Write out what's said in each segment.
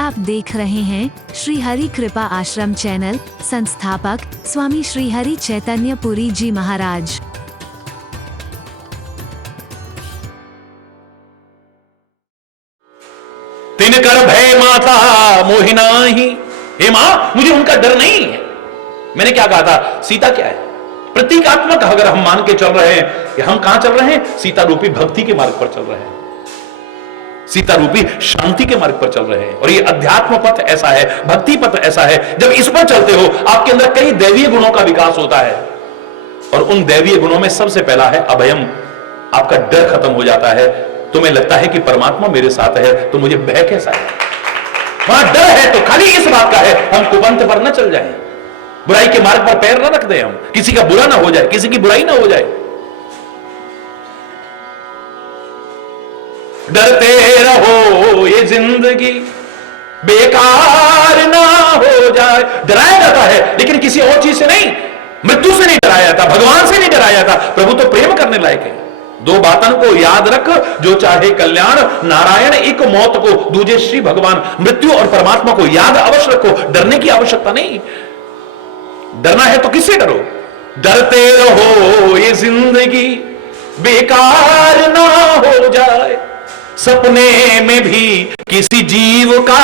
आप देख रहे हैं श्री हरि कृपा आश्रम चैनल। संस्थापक स्वामी श्री हरि चैतन्य पुरी जी महाराज। तीन कर भय माता मोहिना ही। हे मां, मुझे उनका डर नहीं है। मैंने क्या कहा था? सीता क्या है? प्रतीकात्मक अगर हम मान के चल रहे हैं कि हम कहां चल रहे हैं, सीता रूपी भक्ति के मार्ग पर चल रहे हैं, सीता रूपी शांति के मार्ग पर चल रहे हैं। और ये अध्यात्म पथ ऐसा है, भक्ति पथ ऐसा है, जब इस पर चलते हो आपके अंदर कई दैवीय गुणों का विकास होता है। और उन दैवीय गुणों में सबसे पहला है अभयम। आपका डर खत्म हो जाता है। तुम्हें लगता है कि परमात्मा मेरे साथ है तो मुझे भय कैसा है। वहां डर है तो खाली इस बात का है हम कुपंथ पर न चल जाएं, बुराई के मार्ग पर पैर न रख दें, हम किसी का बुरा ना हो जाए, किसी की बुराई ना हो जाए। डरते रहो ये जिंदगी बेकार ना हो जाए। डराया जाता है लेकिन किसी और चीज से नहीं, मृत्यु से नहीं डराया जाता, भगवान से नहीं डराया जाता। प्रभु तो प्रेम करने लायक है। दो बातन को याद रख जो चाहे कल्याण, नारायण एक मौत को, दूजे श्री भगवान। मृत्यु और परमात्मा को याद अवश्य रखो, डरने की आवश्यकता नहीं। डरना है तो किससे डरो? डरते रहो ये जिंदगी बेकार ना हो जाए, सपने में भी किसी जीव का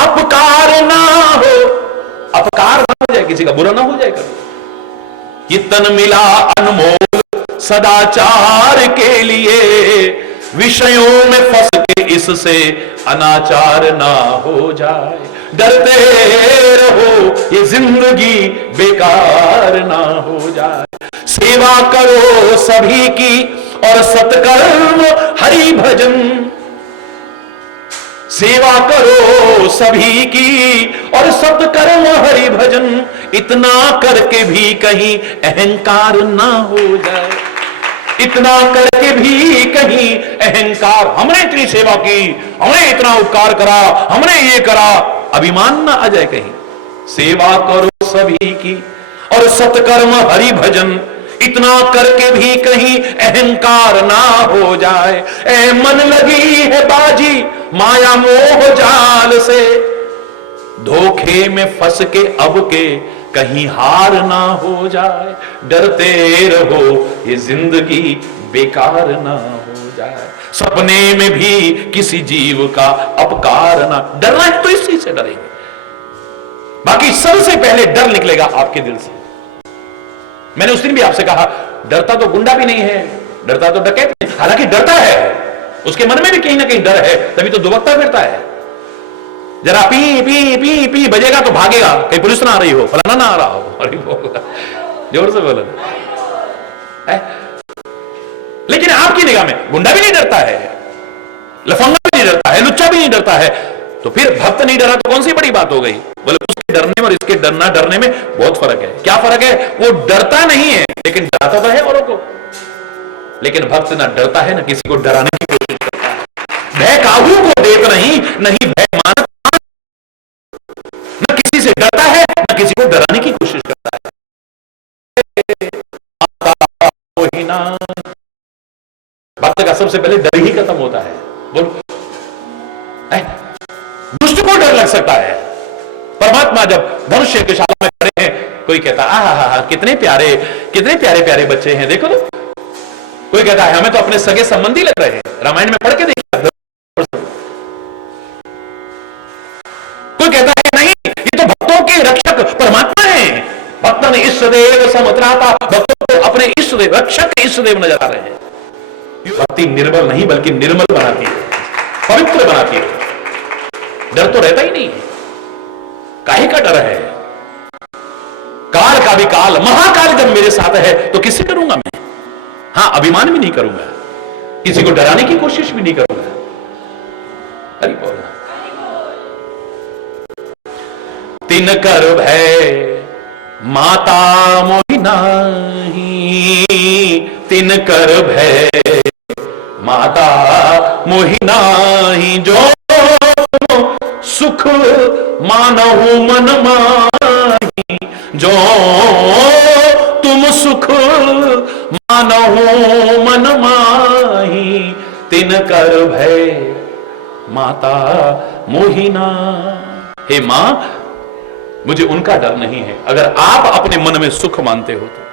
अपकार ना हो। अपकार ना हो जाए, किसी का बुरा ना हो जाए कभी। ये तन मिला अनमोल सदाचार के लिए, विषयों में फंस के इससे अनाचार ना हो जाए। डरते रहो ये जिंदगी बेकार ना हो जाए। सेवा करो सभी की और सत्कर्म हरि भजन। सेवा करो सभी की और सत्कर्म हरि भजन। इतना करके भी कहीं अहंकार ना हो जाए, इतना करके भी कहीं अहंकार, हमने इतनी सेवा की, हमने इतना उपकार करा, हमने ये करा, अभिमान ना आ जाए कहीं। सेवा करो सभी की और सत्कर्म हरि भजन। इतना करके भी कहीं अहंकार ना हो जाए। ए मन लगी है बाजी माया मोह जाल से, धोखे में फंस के अब के कहीं हार ना हो जाए। डरते रहो ये जिंदगी बेकार ना हो जाए, सपने में भी किसी जीव का अपकार ना। डरना है तो इस चीज से डरेंगे, बाकी सबसे पहले डर निकलेगा आपके दिल से। मैंने उस दिन भी आपसे कहा, डरता तो गुंडा भी नहीं है, डरता तो डकैत नहीं। हालांकि डरता है, उसके मन में भी कहीं ना कहीं डर है, तभी तो दुबकता फिरता है। जरा पी पी पी पी बजेगा तो भागेगा, कहीं पुलिस ना आ रही हो, फलाना ना आ रहा हो। अरे जोर से बोलो। लेकिन आपकी निगाह में गुंडा भी नहीं डरता है, लफंगा भी नहीं डरता है, लुच्चा भी नहीं डरता है, तो फिर भक्त नहीं डरा तो कौन सी बड़ी बात हो गई? बोले उसके डरने में और इसके डरना डरने में बहुत फर्क है। क्या फर्क है? वो डरता नहीं है लेकिन डराता तो है औरों को। लेकिन भक्त ना डरता है ना किसी को डराने की कोशिश करता है। भय काहू को देत नहीं, नहीं भय मानत, न किसी से डरता है न किसी को डराने की कोशिश करता है। भक्त का सबसे पहले डर ही खत्म होता है। बोलो, दुष्ट को डर लग सकता है। परमात्मा जब धनुष यज्ञशाला में खड़े हैं, कोई कहता आहा कितने प्यारे प्यारे बच्चे हैं, देखो तो। कोई कहता है हमें तो अपने सगे संबंधी लग रहे हैं, रामायण में पढ़ के देखिए। कोई कहता है नहीं, ये तो भक्तों के रक्षक परमात्मा हैं, भक्तन इष्टदेव समत्राता, भक्तों को अपने इष्टदेव, रक्षक इष्टदेव नजर आ रहे हैं। भक्ति निर्बल नहीं बल्कि निर्मल बनाती है, पवित्र बनाती है। डर तो रहता ही नहीं है, काहे का डर है? काल का भी काल, महाकाल जब मेरे साथ है तो किससे डरूंगा मैं? हां, अभिमान भी नहीं करूंगा, किसी को डराने की कोशिश भी नहीं करूंगा। हरि बोल। तीन कर भय माता मोहि नाहि, तीन कर भय माता मोहि नाहि। जो सुख मानहु मन माही, जो तुम सुख मानहु मन माही। तिन कर भय माता मोहिना। हे मां, मुझे उनका डर नहीं है। अगर आप अपने मन में सुख मानते हो तो,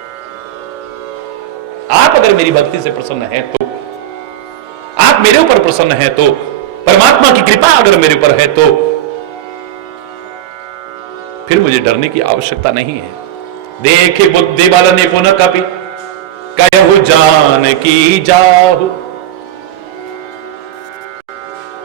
आप अगर मेरी भक्ति से प्रसन्न हैं तो, आप मेरे ऊपर प्रसन्न हैं तो, परमात्मा की कृपा अगर मेरे ऊपर है तो फिर मुझे डरने की आवश्यकता नहीं है। देखे बुद्धि बल निपुण कपि कहु जान की जाहु।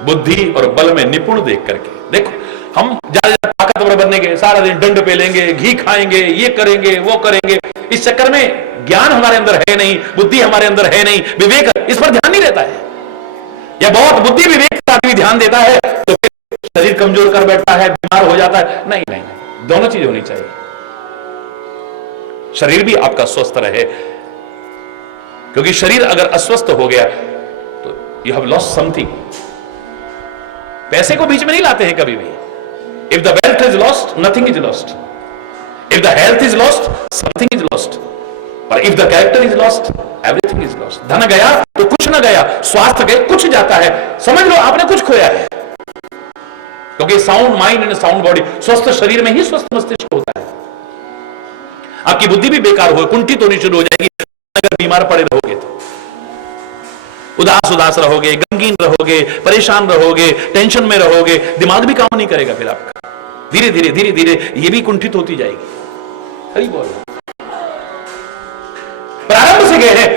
बुद्धि और बल में निपुण देख करके देखो, हम ज्यादा ताकतवर बनने के, सारा दिन दंड पे लेंगे, घी खाएंगे, ये करेंगे वो करेंगे, इस चक्कर में ज्ञान हमारे अंदर है नहीं, बुद्धि हमारे अंदर है नहीं, विवेक इस पर ध्यान नहीं देता है। या बहुत बुद्धि विवेक का भी ध्यान देता है तो फिर शरीर कमजोर कर बैठता है, बीमार हो जाता है। नहीं नहीं, दोनों चीज होनी चाहिए। शरीर भी आपका स्वस्थ रहे, क्योंकि शरीर अगर अस्वस्थ हो गया तो यू हैव लॉस्ट समथिंग। पैसे को बीच में नहीं लाते हैं कभी भी। If the wealth is lost, nothing is lost. If the health is lost, something is lost. और if the character is lost, everything is lost. धन गया तो कुछ ना गया, स्वास्थ्य गए कुछ जाता है, समझ लो आपने कुछ खोया है। क्योंकि sound mind and sound body, स्वस्थ शरीर में ही स्वस्थ मस्तिष्क होता है। आपकी बुद्धि भी बेकार हो, कुंठित होनी शुरू हो जाएगी अगर बीमार पड़े रहोगे तो। उदास उदास रहोगे, गमगीन रहोगे, परेशान रहोगे, टेंशन में रहोगे, दिमाग भी काम नहीं करेगा फिर आपका। धीरे धीरे धीरे धीरे ये भी कुंठित होती जाएगी। हरी बोल। प्रारंभ से गए हैं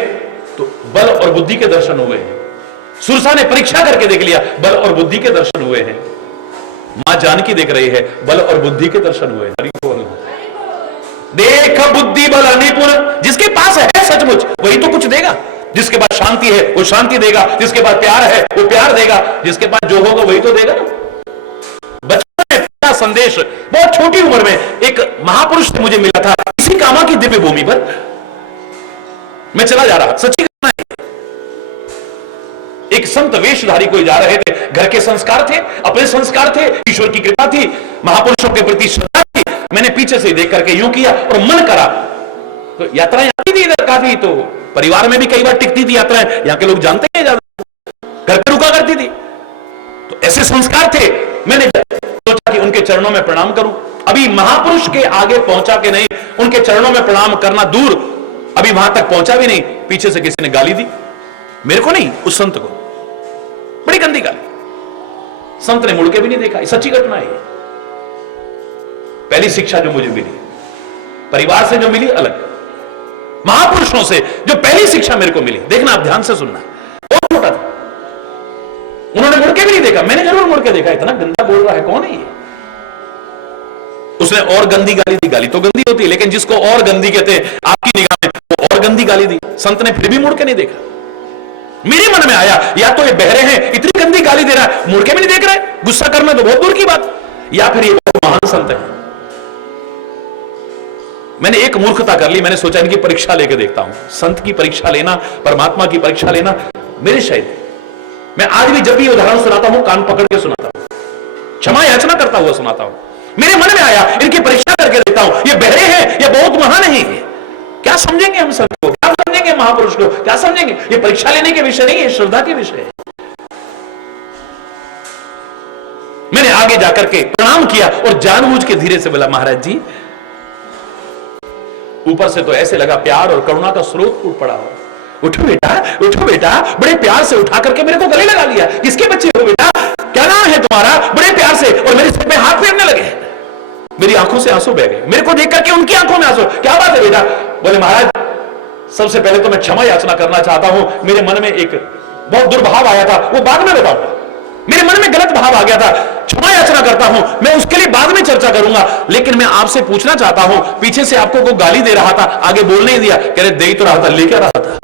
तो बल और बुद्धि के दर्शन हुए हैं। सुरसा ने परीक्षा करके देख लिया, बल और बुद्धि के दर्शन हुए हैं। मां जानकी देख रही है, बल और बुद्धि के दर्शन हुए। हरि बोल। देख बुद्धि बल निपुण, जिसके पास है सचमुच वही तो कुछ देगा। जिसके पास शांति है वो शांति देगा, जिसके पास प्यार है वो प्यार देगा, जिसके पास जो होगा वही तो देगा ना। बचपन में पहला संदेश बहुत छोटी उम्र में एक महापुरुष से मुझे मिला था, इसी कामा की दिव्य भूमि पर मैं चला जा रहा, सच्ची घटना है। एक संत वेशधारी कोई जा रहे थे, घर के संस्कार थे, अपने संस्कार थे, ईश्वर की कृपा थी, महापुरुषों के प्रति श्रद्धा थी। मैंने पीछे से देख करके यूं किया और मन करा। तो यात्राएं आती थी इधर काफी, तो परिवार में भी कई बार टिकती थी यात्राएं, यहां के लोग जानते हैं ज्यादा, घर पर रुका करती थी। तो ऐसे संस्कार थे, मैंने सोचा कि उनके चरणों में प्रणाम करूं। अभी महापुरुष के आगे पहुंचा के नहीं, उनके चरणों में प्रणाम करना दूर, अभी वहां तक पहुंचा भी नहीं, पीछे से किसी ने गाली दी, मेरे को नहीं, उस संत को, बड़ी गंदी गाली। संत ने मुड़ के भी नहीं देखा। सच्ची घटना है। पहली शिक्षा जो मुझे मिली, परिवार से जो मिली अलग, महापुरुषों से जो पहली शिक्षा मेरे को मिली, देखना आप ध्यान से सुनना, बहुत छोटा था, उन्होंने मुड़ के भी नहीं देखा, मैंने जरूर मुड़ के देखा। इतना गंदा बोल रहा है, कौन है ये? उसने और गंदी गाली दी। गाली तो गंदी होती है, लेकिन जिसको और गंदी कहते हैं आपकी निगाह में, वो और गंदी गाली दी। संत ने फिर भी मुड़ के नहीं देखा। मेरे मन में आया, या तो ये बहरे हैं, इतनी गंदी गाली दे रहा है, मुड़ के भी नहीं देख रहे, गुस्सा करना तो बहुत दूर की बात, या फिर ये बहुत महान संत है। मैंने एक मूर्खता कर ली, मैंने सोचा इनकी परीक्षा लेके देखता हूं। संत की परीक्षा लेना, परमात्मा की परीक्षा लेना, मेरे शायद, मैं आज भी जब भी उदाहरण सुनाता हूं कान पकड़ के सुनाता हूं, क्षमा याचना करता हुआ सुनाता हूं। मेरे मन में आया इनकी परीक्षा करके देखता हूं, ये बहरे हैं या बहुत महान है। क्या समझेंगे हम संत को, क्या समझेंगे महापुरुष को, क्या समझेंगे? ये परीक्षा लेने के विषय नहीं है, श्रद्धा के विषय है। मैंने आगे जाकर के प्रणाम किया और जानबूझ के धीरे से बोला, महाराज जी, ऊपर से तो ऐसे लगा प्यार और करुणा का स्रोत फूट पड़ा हो। उठो बेटा, उठो बेटा, बड़े प्यार से उठा करके मेरे को गले लगा लिया। किसके बच्चे हो बेटा, क्या नाम है तुम्हारा? बड़े प्यार से, और मेरे सिर पे हाथ फेरने लगे। मेरी आंखों से आंसू बह गए, मेरे को देख करके उनकी आंखों में आंसू। क्या बात है बेटा? बोले महाराज, सबसे पहले तो मैं क्षमा याचना करना चाहता हूं, मेरे मन में एक बहुत दुर्भाव आया था, वो बाद में बताऊंगा। मेरे मन में गलत भाव आ गया था, क्षमा याचना करता हूं, मैं उसके लिए बाद में चर्चा करूंगा। लेकिन मैं आपसे पूछना चाहता हूं, पीछे से आपको कोई गाली दे रहा था, आगे बोल नहीं दिया, कह रहे दे ही तो रहा था, ले क्या रहा था?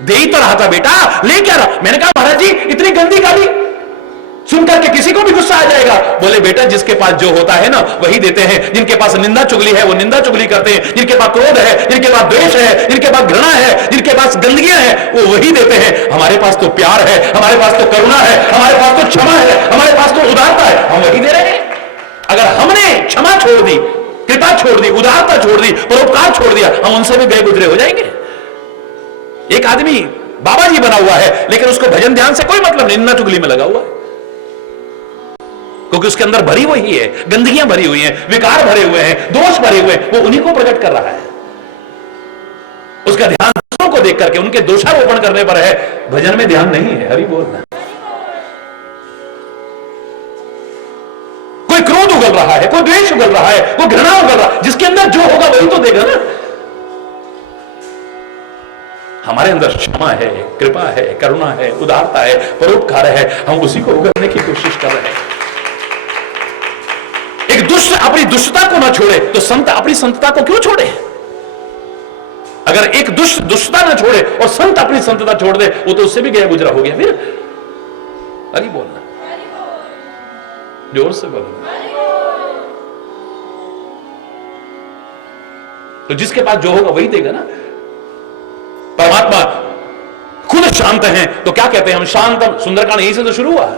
दे ही तो रहा था बेटा, ले क्या रहा? मैंने कहा महाराज जी, इतनी गंदी गाली सुनकर के किसी को भी गुस्सा आ जाएगा। बोले बेटा, जिसके पास जो होता है ना वही देते हैं। जिनके पास निंदा चुगली है वो निंदा चुगली करते हैं, जिनके पास क्रोध है, जिनके पास द्वेष है, जिनके पास घृणा है, जिनके पास गंदगियां हैं, वो वही देते हैं। हमारे पास तो प्यार है, हमारे पास तो करुणा है, हमारे पास तो क्षमा है, हमारे पास तो उदारता है, हम वही दे रहे हैं। अगर हमने क्षमा छोड़ दी, कृपा छोड़ दी, उदारता छोड़ दी, परोपकार छोड़ दिया, हम उनसे भी गए गुजरे हो जाएंगे। एक आदमी बाबा जी बना हुआ है, लेकिन उसको भजन ध्यान से कोई मतलब नहीं, निन्ना चुगली में लगा हुआ है, क्योंकि उसके अंदर भरी वही है, गंदगियां भरी हुई हैं, विकार भरे हुए हैं, दोष भरे हुए हैं, वो उन्हीं को प्रकट कर रहा है। उसका ध्यान दूसरों को देख करके उनके दोषारोपण करने पर है, भजन में ध्यान नहीं है। हरि बोल। कोई क्रोध उगल रहा है, कोई द्वेष उगल रहा है, कोई घृणा उगल रहा है, जिसके अंदर जो होगा वही तो देगा ना। हमारे अंदर क्षमा है, कृपा है, करुणा है, उदारता है, परोपकार है, हम उसी को उगलने की कोशिश कर रहे हैं। एक दुष्ट अपनी दुष्टता को ना छोड़े तो संत अपनी संतता को क्यों छोड़े? अगर एक दुष्ट दुष्टता ना छोड़े और संत अपनी संतता छोड़ दे, वो तो उससे भी गया गुजरा हो गया। फिर अरे बोलना, जोर से बोलना। तो जिसके पास जो होगा वही देगा ना। परमात्मा खुद शांत हैं, तो क्या कहते हैं हम? शांतम, सुंदरकांड यहीं से तो शुरू हुआ।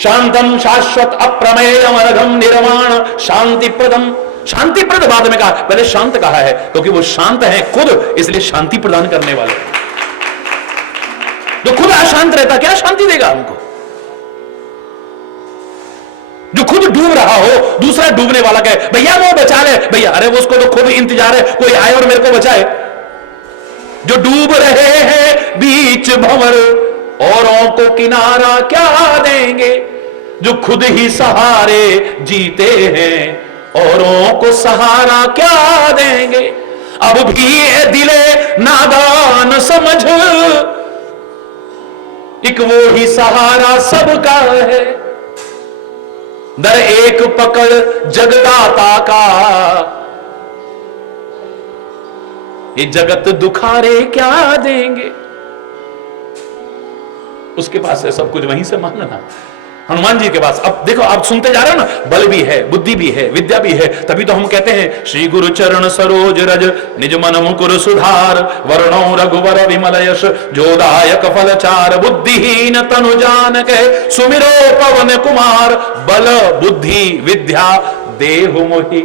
शांतम शाश्वत अप्रमेयम अनघम निर्वाण शांति प्रदम। शांति प्रद बाद में कहा, पहले शांत कहा है क्योंकि वो शांत है खुद, इसलिए शांति प्रदान करने वाले। जो खुद अशांत रहता क्या शांति देगा हमको? जो खुद डूब रहा हो, दूसरा डूबने वाला कहे भैया वो बचा ले, भैया अरे वो उसको तो खुद इंतजार है कोई आए और मेरे को बचाए। जो डूब रहे हैं बीच भंवर, औरों को किनारा क्या देंगे? जो खुद ही सहारे जीते हैं, औरों को सहारा क्या देंगे? अब भी ये दिले नादान समझ, एक वो ही सहारा सबका है। दर एक पकड़ जगदाता का, ये जगत दुखारे क्या देंगे? उसके पास है सब कुछ, वहीं से मांगना। हनुमान जी के पास, अब देखो आप सुनते जा रहे हो ना, बल भी है, बुद्धि भी है, विद्या भी है, तभी तो हम कहते हैं श्री गुरु चरण सरोज रज निज मन मुकुर सुधार, वर्णो रघुवर विमल यश जोदायक फलचार, बुद्धिहीन तनु जान के सुमिरो पवन कुमार, बल बुद्धि विद्या देहु मोहि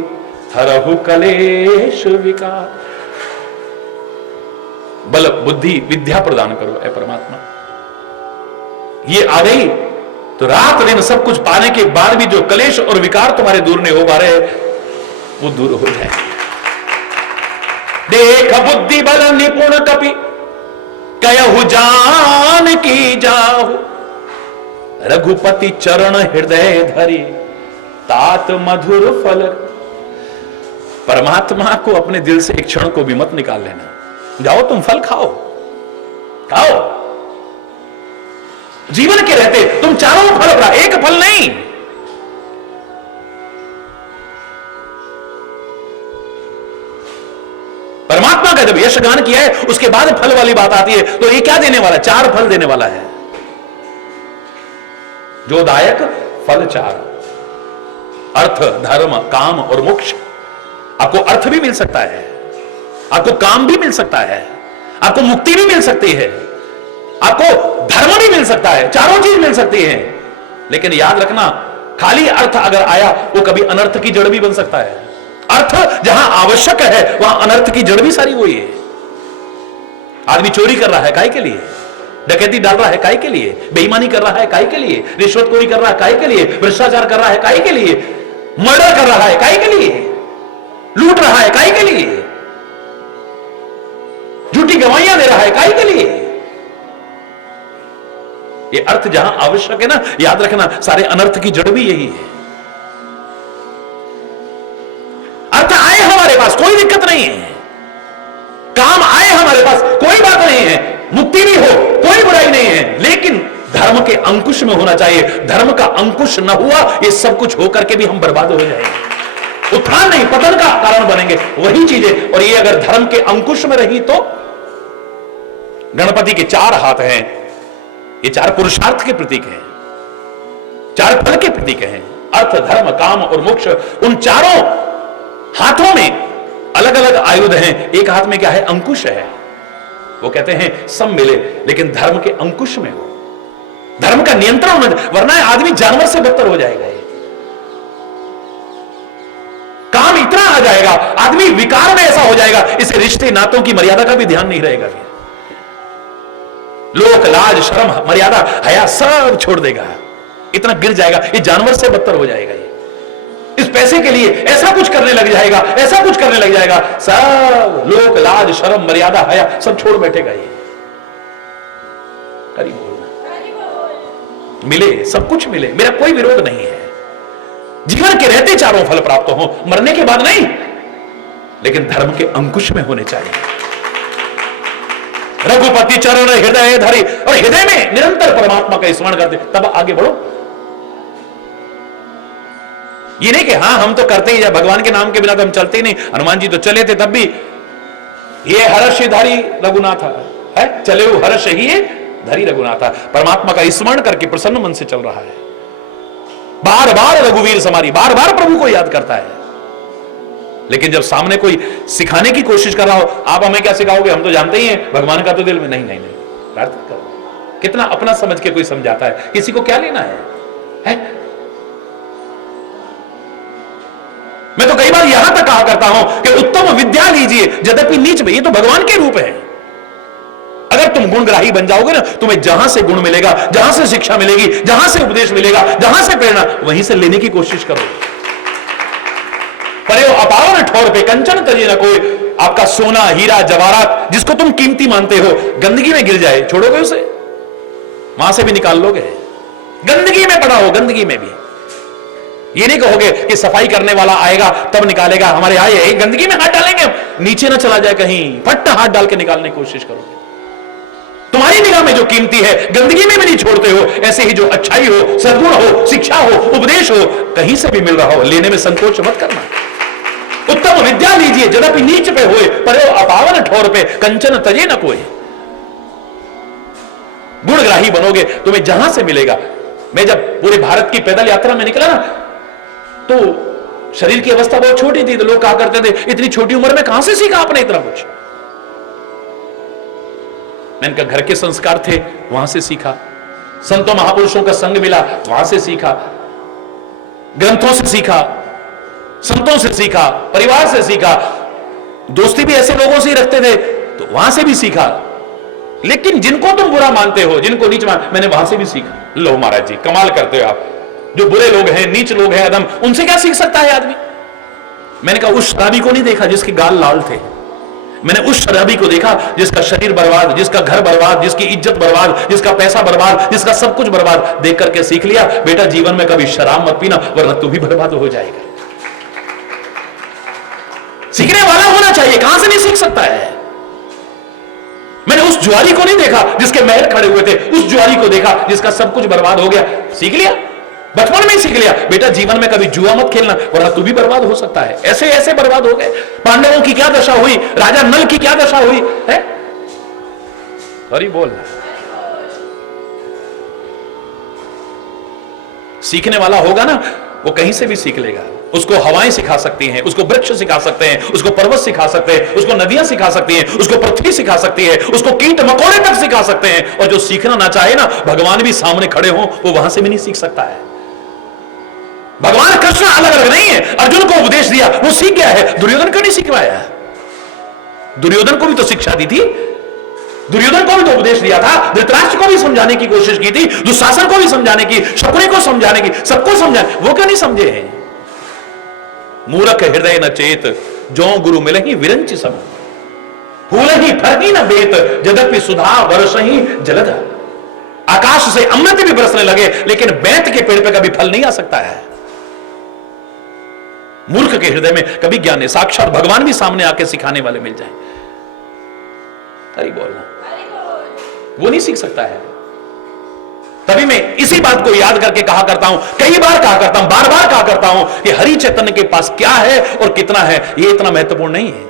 हरहु कलेश विकार। बल बुद्धि विद्या प्रदान करो ऐ परमात्मा। ये आ गई तो रात दिन सब कुछ पाने के बाद भी जो कलेश और विकार तुम्हारे दूर नहीं हो पा रहे, वो दूर हो जाए। देख बुद्धि बल निपुण कपि कयहु जान की जाहु, रघुपति चरण हृदय धरी तात मधुर फल। परमात्मा को अपने दिल से एक क्षण को भी मत निकाल लेना। जाओ तुम फल खाओ, खाओ। जीवन के रहते तुम चारों फल रहा, एक फल नहीं। परमात्मा का जब यश गान किया है उसके बाद फल वाली बात आती है, तो ये क्या देने वाला? चार फल देने वाला है। जो दायक फल चार, अर्थ धर्म काम और मोक्ष। आपको अर्थ भी मिल सकता है, आपको काम भी मिल सकता है, आपको मुक्ति भी मिल सकती है, आपको धर्म भी मिल सकता है, चारों चीज मिल सकती है। लेकिन याद रखना, खाली अर्थ अगर आया वो कभी अनर्थ की जड़ भी बन सकता है। अर्थ जहां आवश्यक है वहां अनर्थ की जड़ भी सारी वही है। आदमी चोरी कर रहा है काहे के लिए? डकैती डाल रहा है काहे के लिए? बेईमानी कर रहा है काहे के लिए? रिश्वतखोरी कर रहा है काहे के लिए? भ्रष्टाचार कर रहा है काहे के लिए? मर्डर कर रहा है काहे के लिए? लूट रहा है काहे के लिए? झूठी गवाहियां दे रहा है काहे के लिए? ये अर्थ जहां आवश्यक है ना, याद रखना सारे अनर्थ की जड़ भी यही है। अर्थ आए हमारे पास कोई दिक्कत नहीं है, काम आए हमारे पास कोई बात नहीं है, मुक्ति भी हो कोई बुराई नहीं है, लेकिन धर्म के अंकुश में होना चाहिए। धर्म का अंकुश न हुआ, ये सब कुछ होकर के भी हम बर्बाद हो जाएंगे, उत्थान नहीं पतन का कारण बनेंगे वही चीजें। और ये अगर धर्म के अंकुश में रही तो गणपति के चार हाथ हैं, ये चार पुरुषार्थ के प्रतीक हैं, चार फल के प्रतीक हैं, अर्थ धर्म काम और मोक्ष। उन चारों हाथों में अलग अलग आयुध हैं। एक हाथ में क्या है? अंकुश है। वो कहते हैं सब मिले लेकिन धर्म के अंकुश में हो, धर्म का नियंत्रण होना, वरना आदमी जानवर से बदतर हो जाएगा। काम इतना आ जाएगा, आदमी विकार में ऐसा हो जाएगा, इसे रिश्ते नातों की मर्यादा का भी ध्यान नहीं रहेगा। लोक लाज शर्म मर्यादा हया सब छोड़ देगा, इतना गिर जाएगा, ये जानवर से बदतर हो जाएगा। ये इस पैसे के लिए ऐसा कुछ करने लग जाएगा, ऐसा कुछ करने लग जाएगा, सब लोक लाज शर्म मर्यादा हया सब छोड़ बैठेगा। ये करीब बोलना, मिले सब कुछ मिले, मेरा कोई विरोध नहीं है। जीवन के रहते चारों फल प्राप्त हो, मरने के बाद नहीं, लेकिन धर्म के अंकुश में होने चाहिए। रघुपति चरण हृदय धरी, और हृदय में निरंतर परमात्मा का स्मरण करते, तब आगे बढ़ो। ये नहीं कि हाँ हम तो करते ही, भगवान के नाम के बिना तो हम चलते ही नहीं। हनुमान जी तो चले थे, तब भी ये हर्ष धारी रघुनाथ है, चले वो हर्ष ही धरी रघुनाथ। परमात्मा का स्मरण करके प्रसन्न मन से चल रहा है, बार बार रघुवीर समारी, बार बार प्रभु को याद करता है। लेकिन जब सामने कोई सिखाने की कोशिश कर रहा हो, आप हमें क्या सिखाओगे, हम तो जानते ही हैं, भगवान का तो दिल में नहीं नहीं नहीं, प्रार्थना करो। कितना अपना समझ के कोई समझाता है, किसी को क्या लेना है? मैं तो कई बार यहां तक कहा करता हूं कि उत्तम विद्या लीजिए यद्यपि नीच में, ये तो भगवान के रूप है। अगर तुम गुणग्राही बन जाओगे ना, तुम्हें जहां से गुण मिलेगा, जहां से शिक्षा मिलेगी, जहां से उपदेश मिलेगा, जहां से प्रेरणा, वहीं से लेने की कोशिश करो। पर अपावन ठौर पे कंचन तजे न कोई, आपका सोना हीरा जवाहरात जिसको तुम कीमती मानते हो, गंदगी में गिर जाए, छोड़ोगे उसे? वहां से भी निकाल लोगे, गंदगी में पड़ा हो, गंदगी में भी। ये नहीं कहोगे कि सफाई करने वाला आएगा तब निकालेगा, हमारे आए गंदगी में हाथ डालेंगे, नीचे ना चला जाए कहीं, फट हाथ डाल के निकालने की कोशिश करोगे। तुम्हारी निगाह में जो कीमती है गंदगी में भी नहीं छोड़ते हो, ऐसे ही जो अच्छाई हो, सद्गुण हो, शिक्षा हो, उपदेश हो, कहीं से भी मिल रहा हो, लेने में संकोच मत करना। उत्तम विद्या लीजिए यद्यपि नीच पे होए, पर अपावन ठोर पे कंचन तजे न कोई। गुणग्राही बनोगे, तुम्हें जहां से मिलेगा। मैं जब पूरे भारत की पैदल यात्रा में निकला ना, तो शरीर की अवस्था बहुत छोटी थी, तो लोग कहा करते थे इतनी छोटी उम्र में कहां से सीखा आपने इतना कुछ? मैंने कहा घर के संस्कार थे, वहां से सीखा, संतों महापुरुषों का संग मिला, वहां से सीखा, ग्रंथों से सीखा, संतों से सीखा, परिवार से सीखा, दोस्ती भी ऐसे लोगों से ही रखते थे तो वहां से भी सीखा। लेकिन जिनको तुम बुरा मानते हो, जिनको नीच मैंने वहां से भी सीखा। लो महाराज जी कमाल करते हो आप, जो बुरे लोग हैं, नीच लोग हैं, अदम, उनसे क्या सीख सकता है आदमी? मैंने कहा उस शराबी को नहीं देखा जिसके गाल लाल थे, मैंने उस शराबी को देखा जिसका शरीर बर्बाद, जिसका घर बर्बाद, जिसकी इज्जत बर्बाद, जिसका पैसा बर्बाद, जिसका सब कुछ बर्बाद। देख करके सीख लिया बेटा जीवन में कभी शराब मत पीना, वरना तू भी बर्बाद हो जाएगा। सीखने वाला होना चाहिए, कहां से नहीं सीख सकता है। मैंने उस जुआरी को नहीं देखा जिसके महल खड़े हुए थे, उस जुआरी को देखा जिसका सब कुछ बर्बाद हो गया। सीख लिया, बचपन में ही सीख लिया बेटा जीवन में कभी जुआ मत खेलना, वरना तू भी बर्बाद हो सकता है। ऐसे ऐसे बर्बाद हो गए। पांडवों की क्या दशा हुई, राजा नल की क्या दशा हुई है? हरि बोल। सीखने वाला होगा ना, वो कहीं से भी सीख लेगा। उसको हवाएं सिखा सकती हैं, उसको वृक्ष सिखा सकते हैं, उसको पर्वत सिखा सकते हैं, उसको नदियां सिखा सकती हैं, उसको पृथ्वी सिखा सकती है, उसको कीट मकोड़े तक सिखा सकते हैं। और जो सीखना ना चाहे ना, भगवान भी सामने खड़े हो, वो वहां से भी नहीं सीख सकता है। भगवान कृष्ण अलग अलग नहीं है। अर्जुन को उपदेश दिया, वो सीख गया है, दुर्योधन को नहीं सीख पाया। दुर्योधन को भी तो शिक्षा दी थी, दुर्योधन को भी तो उपदेश दिया था, धृतराष्ट्र को भी समझाने की कोशिश की थी, दुशासन को भी समझाने की, शकुनी को समझाने की, सबको समझाने, वो क्यों नहीं समझे हैं? मूरख हृदय न चेत, जो गुरु मिले ही विरंच सब, फूल ही फर ही न बेत, यद्यपि सुधा वर्ष ही जलद। आकाश से अमृत भी बरसने लगे, लेकिन बेत के पेड़ पे कभी फल नहीं आ सकता है। मूर्ख के हृदय में कभी ज्ञान नहीं। साक्षात भगवान भी सामने आके सिखाने वाले मिल जाए, हरि बोलना, वो नहीं सीख सकता है। तभी मैं इसी बात को याद करके कहा करता हूं, कई बार कहा करता हूं, बार बार कहा करता हूं कि हरि चैतन्य के पास क्या है और कितना है, ये इतना महत्वपूर्ण नहीं है।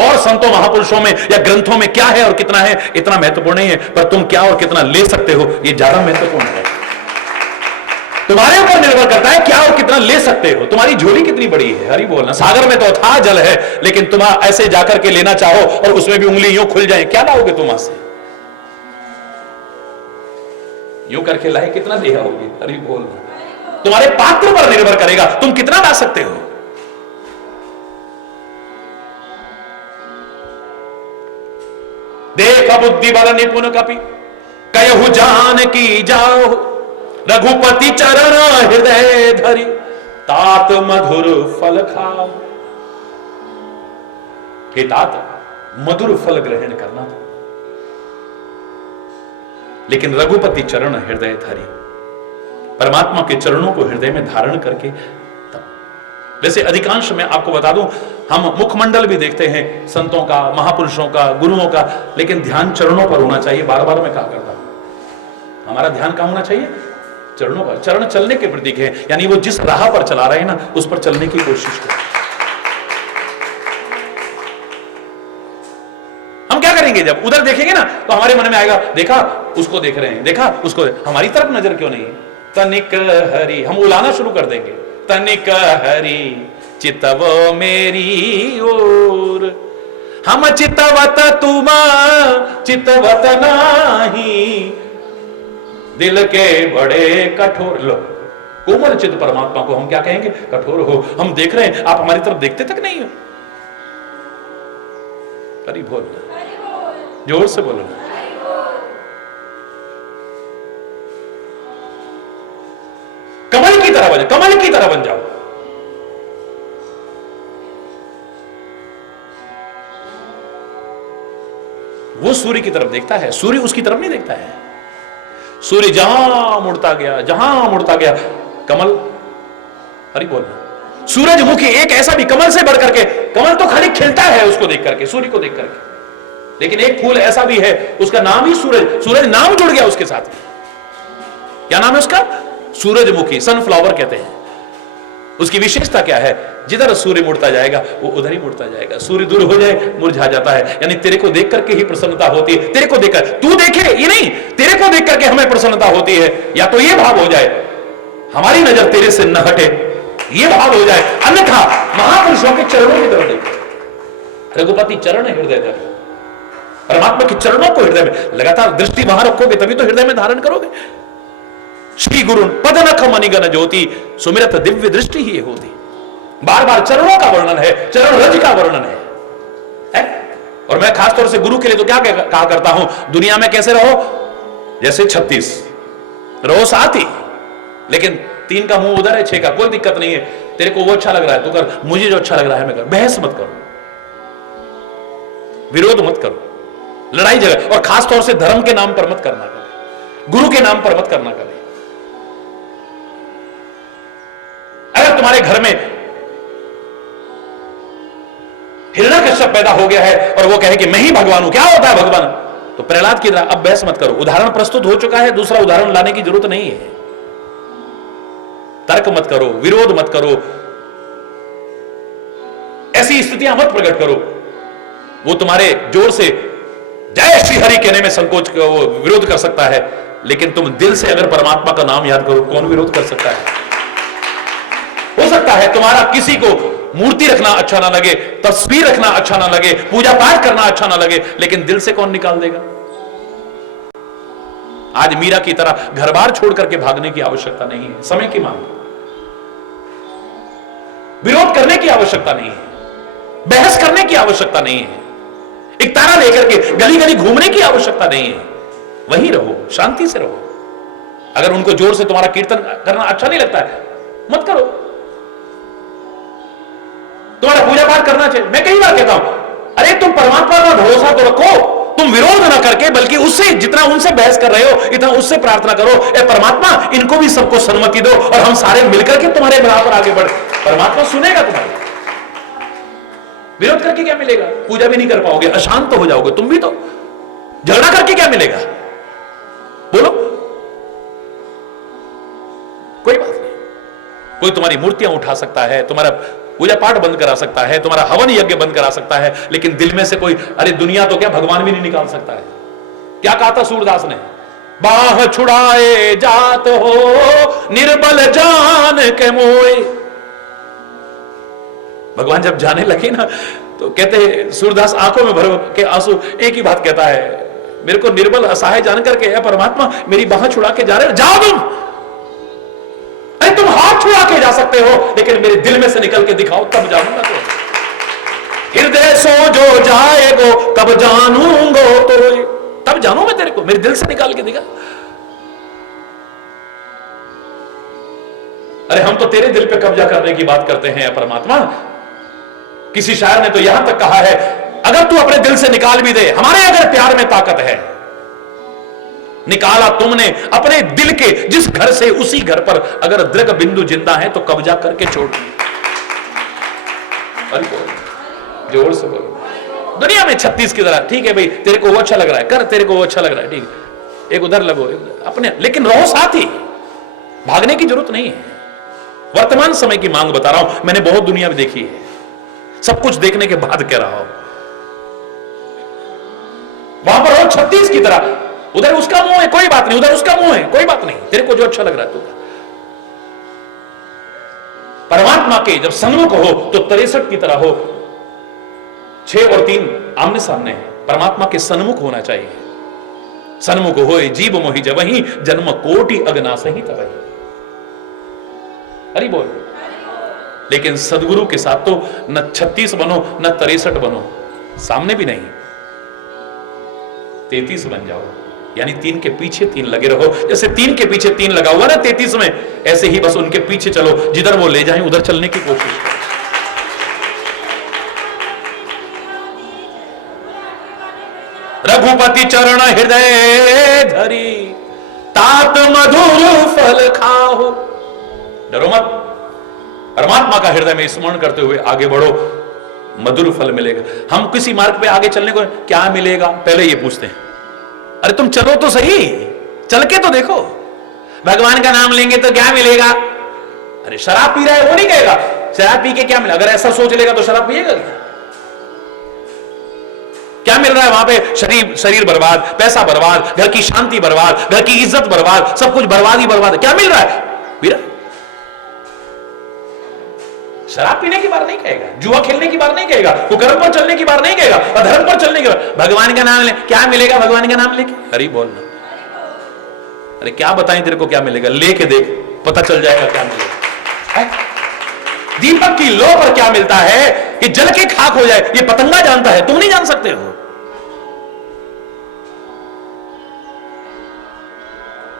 और संतों महापुरुषों में या ग्रंथों में क्या है और कितना है, इतना महत्वपूर्ण नहीं है। पर तुम क्या और कितना ले सकते हो, ये ज्यादा महत्वपूर्ण है। तुम्हारे ऊपर निर्भर करता है क्या और कितना ले सकते हो, तुम्हारी झोली कितनी बड़ी है। हरि बोलना। सागर में तो अथाह जल है, लेकिन तुम ऐसे जाकर के लेना चाहो और उसमें भी उंगली यूं खुल जाए, क्या लाओगे तुम वहां से? यूं करके लाए कितना ले आओगे? हरि बोलना। तुम्हारे पात्र पर निर्भर करेगा, तुम कितना ला सकते हो। देख बुद्धि बल निपुण कपि, कयहु जान की जाओ रघुपति चरण हृदय धरी तात मधुर फल खाओ। हे तात, मधुर फल ग्रहण करना था, लेकिन रघुपति चरण हृदय धरी, परमात्मा के चरणों को हृदय में धारण करके। वैसे अधिकांश मैं आपको बता दूं, हम मुखमंडल भी देखते हैं संतों का, महापुरुषों का, गुरुओं का, लेकिन ध्यान चरणों पर होना चाहिए। बार बार मैं कहा करता हूं, हमारा ध्यान कहां होना चाहिए? चरणों पर। चरण चलने के प्रतीक है, यानी वो जिस राह पर चला रहे हैं ना, उस पर चलने की कोशिश करें। हम क्या करेंगे? जब उधर देखेंगे ना तो हमारे मन में आएगा, देखा उसको देख रहे हैं, देखा उसको, हमारी तरफ नजर क्यों नहीं है? तनिक हरि, हम उलाना शुरू कर देंगे, तनिक हरि चितवो मेरी ओर, हम चितवत तुम चितवत नाही, दिल के बड़े कठोर। लो, कोमल चित्त परमात्मा को हम क्या कहेंगे? कठोर हो। हम देख रहे हैं, आप हमारी तरफ देखते तक नहीं हो। हरि बोल, जोर से बोलो। कमल की तरह बन जाओ, कमल की तरह बन जाओ। वो सूर्य की तरफ देखता है, सूर्य उसकी तरफ नहीं देखता है। सूर्य जहां मुड़ता गया, जहां मुड़ता गया, कमल, हरि बोल। सूरजमुखी एक ऐसा भी, कमल से बढ़ करके, कमल तो खाली खिलता है उसको देख करके, सूर्य को देख करके, लेकिन एक फूल ऐसा भी है, उसका नाम ही सूरज, सूरज नाम जुड़ गया उसके साथ। क्या नाम है उसका? सूरजमुखी, सनफ्लावर कहते हैं। उसकी विशेषता क्या है? जिधर सूर्य मुड़ता जाएगा वो उधर ही मुड़ता जाएगा। सूर्य दूर हो जाए मुरझा जाता है, यानी तेरे को देख करके ही प्रसन्नता होती है। तेरे को देखकर, तू देखे ये नहीं, तेरे को देख करके हमें प्रसन्नता होती है। या तो ये भाव हो जाए हमारी नजर तेरे से न हटे, ये भाव हो जाए, अन्यथा महापुरुषों के चरणों की तरफ देखो। रघुपति चरण हृदय धर, परमात्मा के चरणों को हृदय में लगातार दृष्टि वहां रखोगे तभी तो हृदय में धारण करोगे। श्री गुरु पद नख मणिगण ज्योति सुमिरत दिव्य दृष्टि ही होती। बार बार चरणों का वर्णन है, चरण रज का वर्णन है? और मैं खासतौर से गुरु के लिए तो क्या कहा करता हूं, दुनिया में कैसे रहो? जैसे 36 रहो, साथ ही, लेकिन 3 का मुंह उधर है, 6 का कोई दिक्कत नहीं है। तेरे को वो अच्छा लग रहा है तो कर, मुझे जो अच्छा लग रहा है मैं कर। बहस मत करो, विरोध मत करो, लड़ाई झगड़ा, और खासतौर से धर्म के नाम पर मत करना कभी, गुरु के नाम पर मत करना कभी। अगर तुम्हारे घर में हिरण्यकश्यप पैदा हो गया है और वो कहे कि मैं ही भगवान हूं, क्या होता है भगवान? तो प्रहलाद की तरह अब बहस मत करो, उदाहरण प्रस्तुत हो चुका है, दूसरा उदाहरण लाने की जरूरत नहीं है। तर्क मत करो, विरोध मत करो, ऐसी स्थितियां मत प्रकट करो। वो तुम्हारे जोर से जय श्री हरि कहने में संकोच, वो विरोध कर सकता है, लेकिन तुम दिल से अगर परमात्मा का नाम याद करो, कौन विरोध कर सकता है? हो सकता है तुम्हारा किसी को मूर्ति रखना अच्छा ना लगे, तस्वीर रखना अच्छा ना लगे, पूजा पाठ करना अच्छा ना लगे, लेकिन दिल से कौन निकाल देगा? आज मीरा की तरह घर बार छोड़ करके भागने की आवश्यकता नहीं है, समय की मांग, विरोध करने की आवश्यकता नहीं है, बहस करने की आवश्यकता नहीं है, एक तारा लेकर के गली गली घूमने की आवश्यकता नहीं है। वहीं रहो, शांति से रहो। अगर उनको जोर से तुम्हारा कीर्तन करना अच्छा नहीं लगता है, मत करो। तुम्हारा पूजा पाठ करना चाहिए, मैं कई बार कहता हूं, अरे तुम परमात्मा का भरोसा तो रखो, तुम विरोध ना करके, बल्कि उससे जितना उनसे बहस कर रहे हो इतना उससे प्रार्थना करो, ए परमात्मा इनको भी सबको सन्मति दो और हम सारे मिलकर के तुम्हारे बराबर आगे बढ़े। परमात्मा सुनेगा तुम्हारे। विरोध करके क्या मिलेगा? पूजा भी नहीं कर पाओगे, अशांत तो हो जाओगे तुम भी। तो झगड़ा करके क्या मिलेगा? बोलो, कोई बात नहीं। कोई तुम्हारी मूर्तियां उठा सकता है, तुम्हारा पूजा पाठ बंद करा सकता है, तुम्हारा हवन यज्ञ बंद करा सकता है, लेकिन दिल में से कोई, अरे दुनिया तो क्या भगवान भी नहीं निकाल सकता है। क्या कहा था सूरदास ने? बाह छुड़ाए जात हो निर्बल जान के मोए। भगवान जब जाने लगे ना तो कहते, सूरदास आंखों में भर के आंसू, एक ही बात कहता है, मेरे को निर्बल असहाय जान करके परमात्मा मेरी बाह छुड़ा के जा रहे हो, जाओ तुम। अरे तुम हाथ छुड़ा के जा सकते हो, लेकिन मेरे दिल में से निकल के दिखाओ, तब जाऊंगा। तो हृदय सो जो जाएगो कब जानूंगो तो, कब जानू मैं तेरे को? मेरे दिल से निकाल के दिखा। अरे हम तो तेरे दिल पे कब्जा करने की बात करते हैं परमात्मा। किसी शायर ने तो यहां तक कहा है, अगर तू अपने दिल से निकाल भी दे, हमारे अगर प्यार में ताकत है, निकाला तुमने अपने दिल के जिस घर से, उसी घर पर अगर दृग बिंदु जिंदा है तो कब्जा करके छोड़ दिया। जोर से बोलो। दुनिया में 36 की तरह, ठीक है भाई, तेरे को वो अच्छा लग रहा है कर, तेरे को वो अच्छा लग रहा है, ठीक है, एक उधर लगो, एक उधर, अपने, लेकिन रहो साथ ही, भागने की जरूरत नहीं है। वर्तमान समय की मांग बता रहा हूं, मैंने बहुत दुनिया में देखी है, सब कुछ देखने के बाद कह रहा हूं। वहां पर हो 36 की तरह, उधर उसका मुंह है कोई बात नहीं, उधर उसका मुंह है कोई बात नहीं, तेरे को जो अच्छा लग रहा है तू। परमात्मा के जब सन्मुख हो तो 63 की तरह हो, 6 और 3 आमने सामने है, परमात्मा के सन्मुख होना चाहिए। सन्मुख हो जीव मोहि जबहि, जन्म कोटि अगनासहि तबहि। अरे बोल। लेकिन सदगुरु के साथ तो न 36 बनो न 63 बनो, सामने भी नहीं, 33 बन जाओ, यानी 3 के पीछे 3 लगे रहो। जैसे 3 के पीछे 3 लगा हुआ ना 33 में, ऐसे ही बस उनके पीछे चलो, जिधर वो ले जाएं उधर चलने की कोशिश करो। रघुपति चरण हृदय धरी, तात मधुर फल खाओ। डरो मत, परमात्मा का हृदय में स्मरण करते हुए आगे बढ़ो, मधुर फल मिलेगा। हम किसी मार्ग पे आगे चलने को क्या मिलेगा पहले ये पूछते हैं। अरे तुम चलो तो सही, चल के तो देखो, भगवान का नाम लेंगे तो क्या मिलेगा? अरे शराब पी रहा है वो नहीं कहेगा शराब पी के क्या मिला, अगर ऐसा सोच लेगा तो शराब पिएगा क्या? क्या मिल रहा है वहां पे? शरीर बर्बाद, पैसा बर्बाद, घर की शांति बर्बाद, घर की इज्जत बर्बाद, सब कुछ बर्बाद ही बर्बाद है। क्या मिल रहा है? पीरा। शराब पीने की बात नहीं कहेगा, जुआ खेलने की बात नहीं कहेगा, कुकर्म पर चलने की बात नहीं कहेगा, अधर्म पर चलने की बात। भगवान का नाम ले, क्या मिलेगा भगवान का नाम लेके? अरे बोलना, अरे क्या बताएं तेरे को क्या मिलेगा, लेके देख पता चल जाएगा क्या मिलेगा। दीपक की लो पर क्या मिलता है कि जल के खाक हो जाए, ये पतंगा जानता है, तुम नहीं जान सकते हो।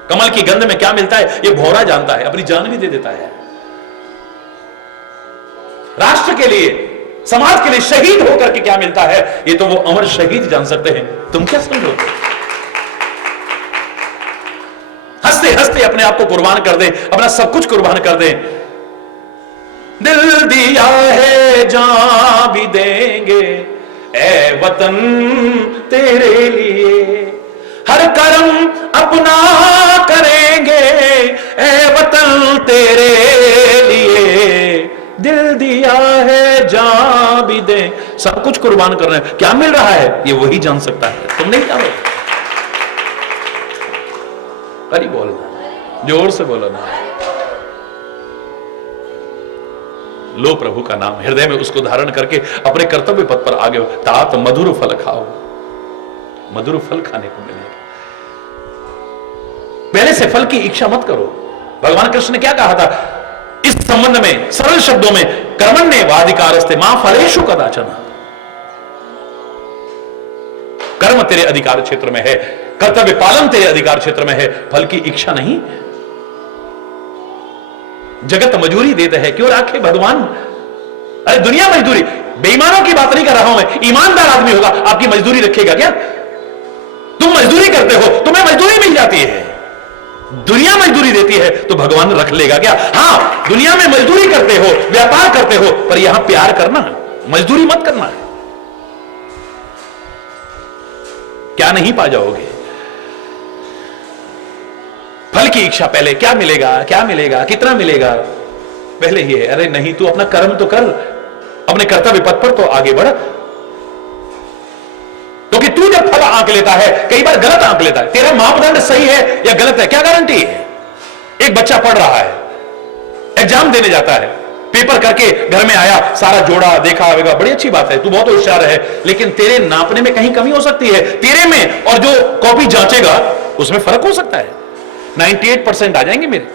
कमल की गंध में क्या मिलता है ये भौरा जानता है, अपनी जान भी दे देता है। राष्ट्र के लिए, समाज के लिए शहीद होकर के क्या मिलता है ये तो वो अमर शहीद जान सकते हैं, तुम क्या समझोगे? हंसते हंसते अपने आप को कुर्बान कर दे, अपना सब कुछ कुर्बान कर दे। दिल दिया है जान भी देंगे ए वतन तेरे लिए, हर कर्म अपना करेंगे ए वतन तेरे लिए, दिल दिया है जान भी दे, सब कुछ कुर्बान कर रहे हैं। क्या मिल रहा है ये वही जान सकता है, तुम नहीं जानो। अरे बोलना, जोर से बोलो ना। लो प्रभु का नाम हृदय में, उसको धारण करके अपने कर्तव्य पथ पर आगे हो। तात मधुर फल खाओ, मधुर फल खाने को मिलेगा। पहले से फल की इच्छा मत करो। भगवान कृष्ण ने क्या कहा था इस संबंध में, सरल शब्दों में, कर्मण्ये वाधिकारस्ते मां फलेषु कदाचन। कर्म तेरे अधिकार क्षेत्र में है, कर्तव्य पालन तेरे अधिकार क्षेत्र में है, फल की इच्छा नहीं। जगत मजदूरी देते हैं, क्यों राखे भगवान? अरे दुनिया मजदूरी, बेईमानों की बात नहीं कर रहा हूं मैं, ईमानदार आदमी होगा आपकी मजदूरी रखेगा क्या? तुम मजदूरी करते हो, तुम्हें मजदूरी मिल जाती है। दुनिया मजदूरी देती है तो भगवान रख लेगा क्या? हां, दुनिया में मजदूरी करते हो, व्यापार करते हो, पर यहां प्यार करना, मजदूरी मत करना है। क्या नहीं पा जाओगे? फल की इच्छा पहले, क्या मिलेगा, क्या मिलेगा, कितना मिलेगा, पहले ही है। अरे नहीं, तू अपना कर्म तो कर, अपने कर्तव्य पथ पर तो आगे बढ़। क्योंकि तू जब फल आंक लेता है, कई बार गलत आंक लेता है, तेरा मापदंड सही है या गलत है क्या गारंटी है? एक बच्चा पढ़ रहा है, एग्जाम देने जाता है, पेपर करके घर में आया, सारा जोड़ा देखा होगा, बड़ी अच्छी बात है, तू बहुत होशियार है, लेकिन तेरे नापने में कहीं कमी हो सकती है, तेरे में और जो कॉपी जांचेगा उसमें फर्क हो सकता है। 98% आ जाएंगे मेरे,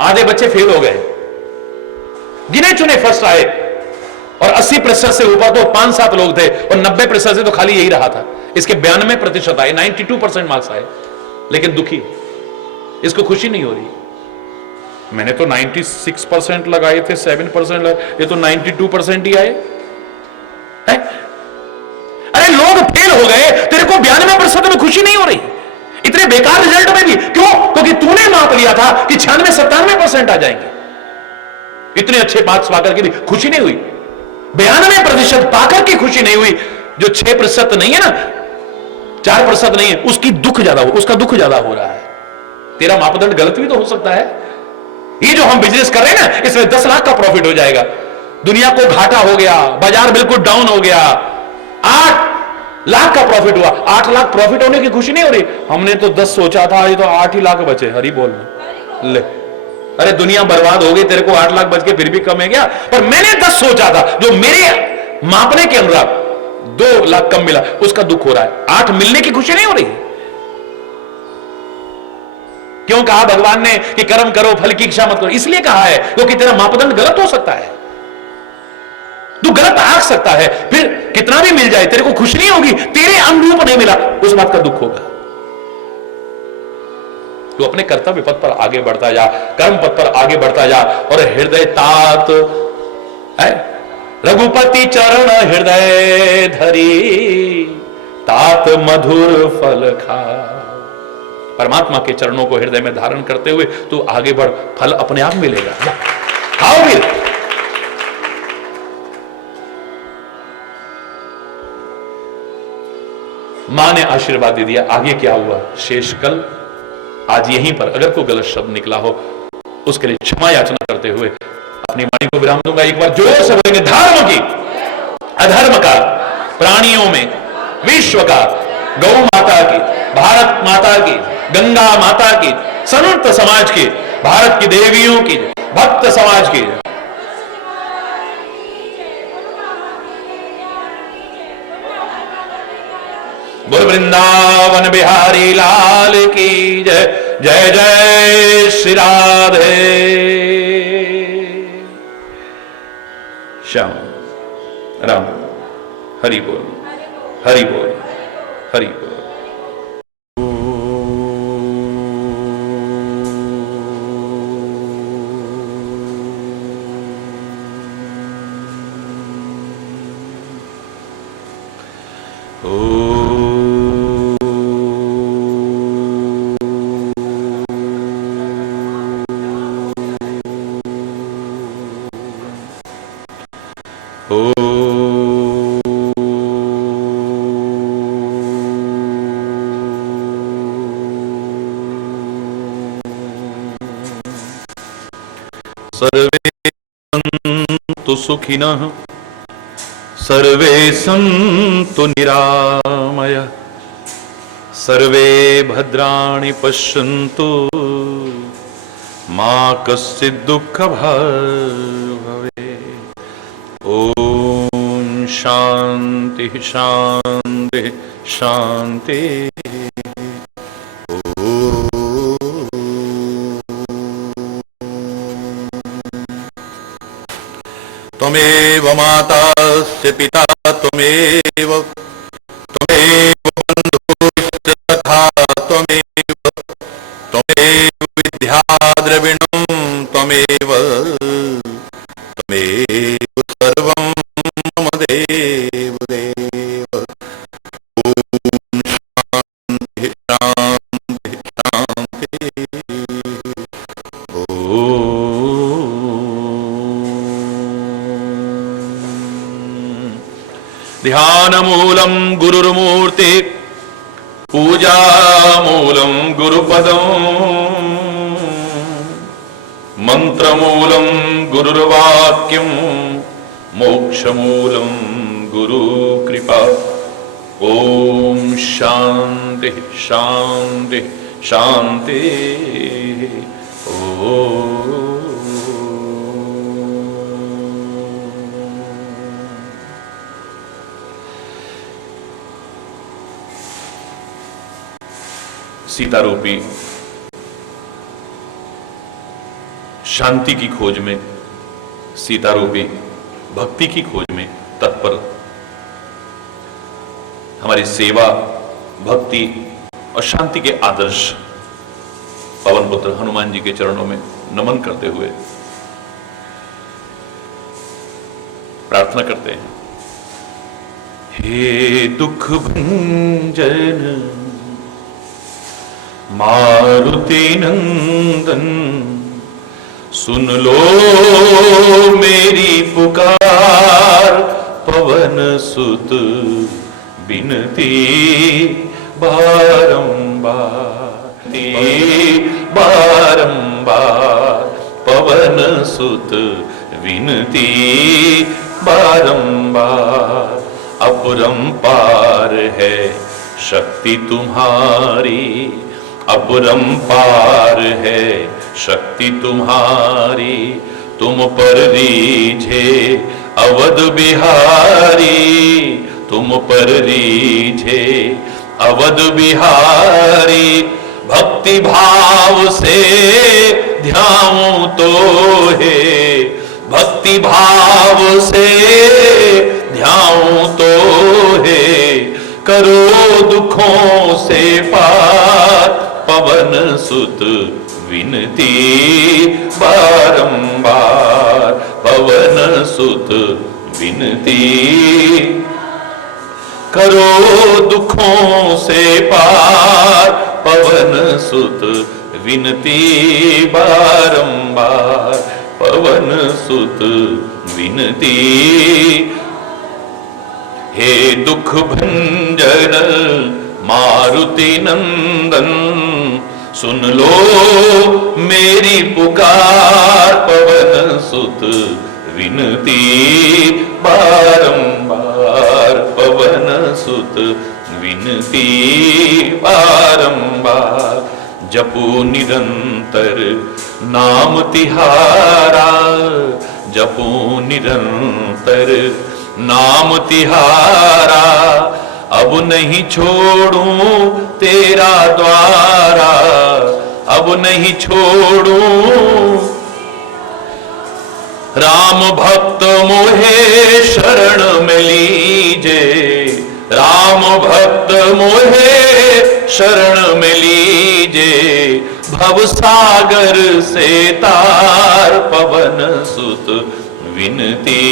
आधे बच्चे फेल हो गए, गिने चुने फर्स्ट आए, और 80% से ऊपर तो 5-7 लोग थे, और 90% से तो खाली यही रहा था। इसके 92% आए, 92% मार्क्स आए, लेकिन दुखी, इसको खुशी नहीं हो रही। मैंने तो 96% लगाए थे, 7% लगाए, ये तो 92% ही आए है? अरे लोग फेल हो गए, तेरे को 92% में खुशी नहीं हो रही, इतने बेकार रिजल्ट में भी क्यों? क्योंकि तूने माप लिया था कि 96-97% आ जाएंगे। इतने अच्छे मार्क्स पाकर के भी खुशी नहीं हुई, 92% पाकर की खुशी नहीं हुई। जो 6% नहीं है ना, 4% नहीं है, उसका दुख ज्यादा हो रहा है। तेरा मापदंड गलत भी तो हो सकता है। ये जो हम बिजनेस कर रहे हैं ना, इसमें 10 लाख का प्रॉफिट हो जाएगा, दुनिया को घाटा हो गया, बाजार बिल्कुल डाउन हो गया, 8 लाख का प्रॉफिट हुआ, 8 लाख प्रॉफिट होने की खुशी नहीं हो रही। हमने तो 10 सोचा था, ये तो 8 ही लाख बचे। हरी बोल ले, अरे दुनिया बर्बाद हो गई, तेरे को 8 लाख बच के फिर भी कम है क्या? पर मैंने 10 सोचा था, जो मेरे मापने के अनुसार 2 लाख कम मिला, उसका दुख हो रहा है। 8 मिलने की खुशी नहीं हो रही। क्यों कहा भगवान ने कि कर्म करो फल की इच्छा मत करो? इसलिए कहा है क्योंकि तेरा मापदंड गलत हो सकता है, तू गलत आंक सकता है, फिर कितना भी मिल जाए तेरे को खुशी नहीं होगी, तेरे अनुरूप नहीं मिला, उस बात का दुख होगा। तू अपने कर्तव्य पथ पर आगे बढ़ता जा, कर्म पथ पर आगे बढ़ता जा, और हृदय तात है रघुपति चरण हृदय धरी, तात मधुर फल खा। परमात्मा के चरणों को हृदय में धारण करते हुए तू आगे बढ़, फल अपने आप मिलेगा। खाओ भी। मां ने आशीर्वाद दे दिया, आगे क्या हुआ शेष कल। आज यहीं पर अगर कोई गलत शब्द निकला हो, उसके लिए क्षमा याचना करते हुए अपनी वाणी को विराम दूंगा। एक बार जोर से बोलेंगे, धर्म की, अधर्म का, प्राणियों में, विश्व का, गौ माता की, भारत माता की, गंगा माता की, संत समाज की, भारत की देवियों की, भक्त समाज की, बोल वृंदावन बिहारी लाल की जय। जय जय श्री राधे श्याम राम। हरि बोल, हरि बोल, हरि बोल। सर्वे सन्तु सुखिनः, सर्वे सन्तु निरामयः, सर्वे भद्राणि पश्यन्तु, मा कश्चित् दुःखभाग् भवेत्। ॐ शान्ति शान्ति शान्ति। त्वमेव मातास्य पिता त्वमेव, त्वमेव बन्धुश्च तथा त्वमेव, त्वमेव विद्या द्रविणं त्वमेव, त्वमेव सर्वं मम देव देव। ॐ शान्ति शान्ति शान्ति। ध्यानमूलं गुरुर्मूर्ति, पूजामूलं गुरुपदम्, मंत्रमूलं गुरुर्वाक्यं, मोक्षमूलं गुरुकृपा। ओम शांति शांति शांति। ओम सीता रूपी शांति की खोज में, सीता रूपी भक्ति की खोज में तत्पर। हमारी सेवा, भक्ति और शांति के आदर्श पवन पुत्र हनुमान जी के चरणों में नमन करते हुए प्रार्थना करते हैं। हे दुख भंजन मारुति नंदन, सुन लो मेरी पुकार, पवन सुत बिनती बारंबार, बारंबार, पवन सुत विनती बारंबार। अपरंपार है शक्ति तुम्हारी, अपरंपार है शक्ति तुम्हारी, तुम पर रीझे अवध बिहारी, तुम पर रीझे अवध बिहारी। भक्ति भाव से ध्याऊं तो है, भक्ति भाव से ध्याऊं तो है, करो दुखों से पार, पवन सुत विनती बारंबार, पवन सुत विनती, करो दुखों से पार, पवन सुत विनती बारंबार, पवन सुत विनती। हे दुख भंजन मारुति नंदन, सुन लो मेरी पुकार, पवन सुत विनती बारंबार, पवन सुत विनती बारंबार। जपो निरंतर नाम तिहारा, जपो निरंतर नाम तिहारा, अब नहीं छोड़ूं तेरा द्वारा, अब नहीं छोड़ूं। राम भक्त मोहे शरण में लीजे, राम भक्त मोहे शरण में लीजे, भव सागर से तार, पवन सुत विनती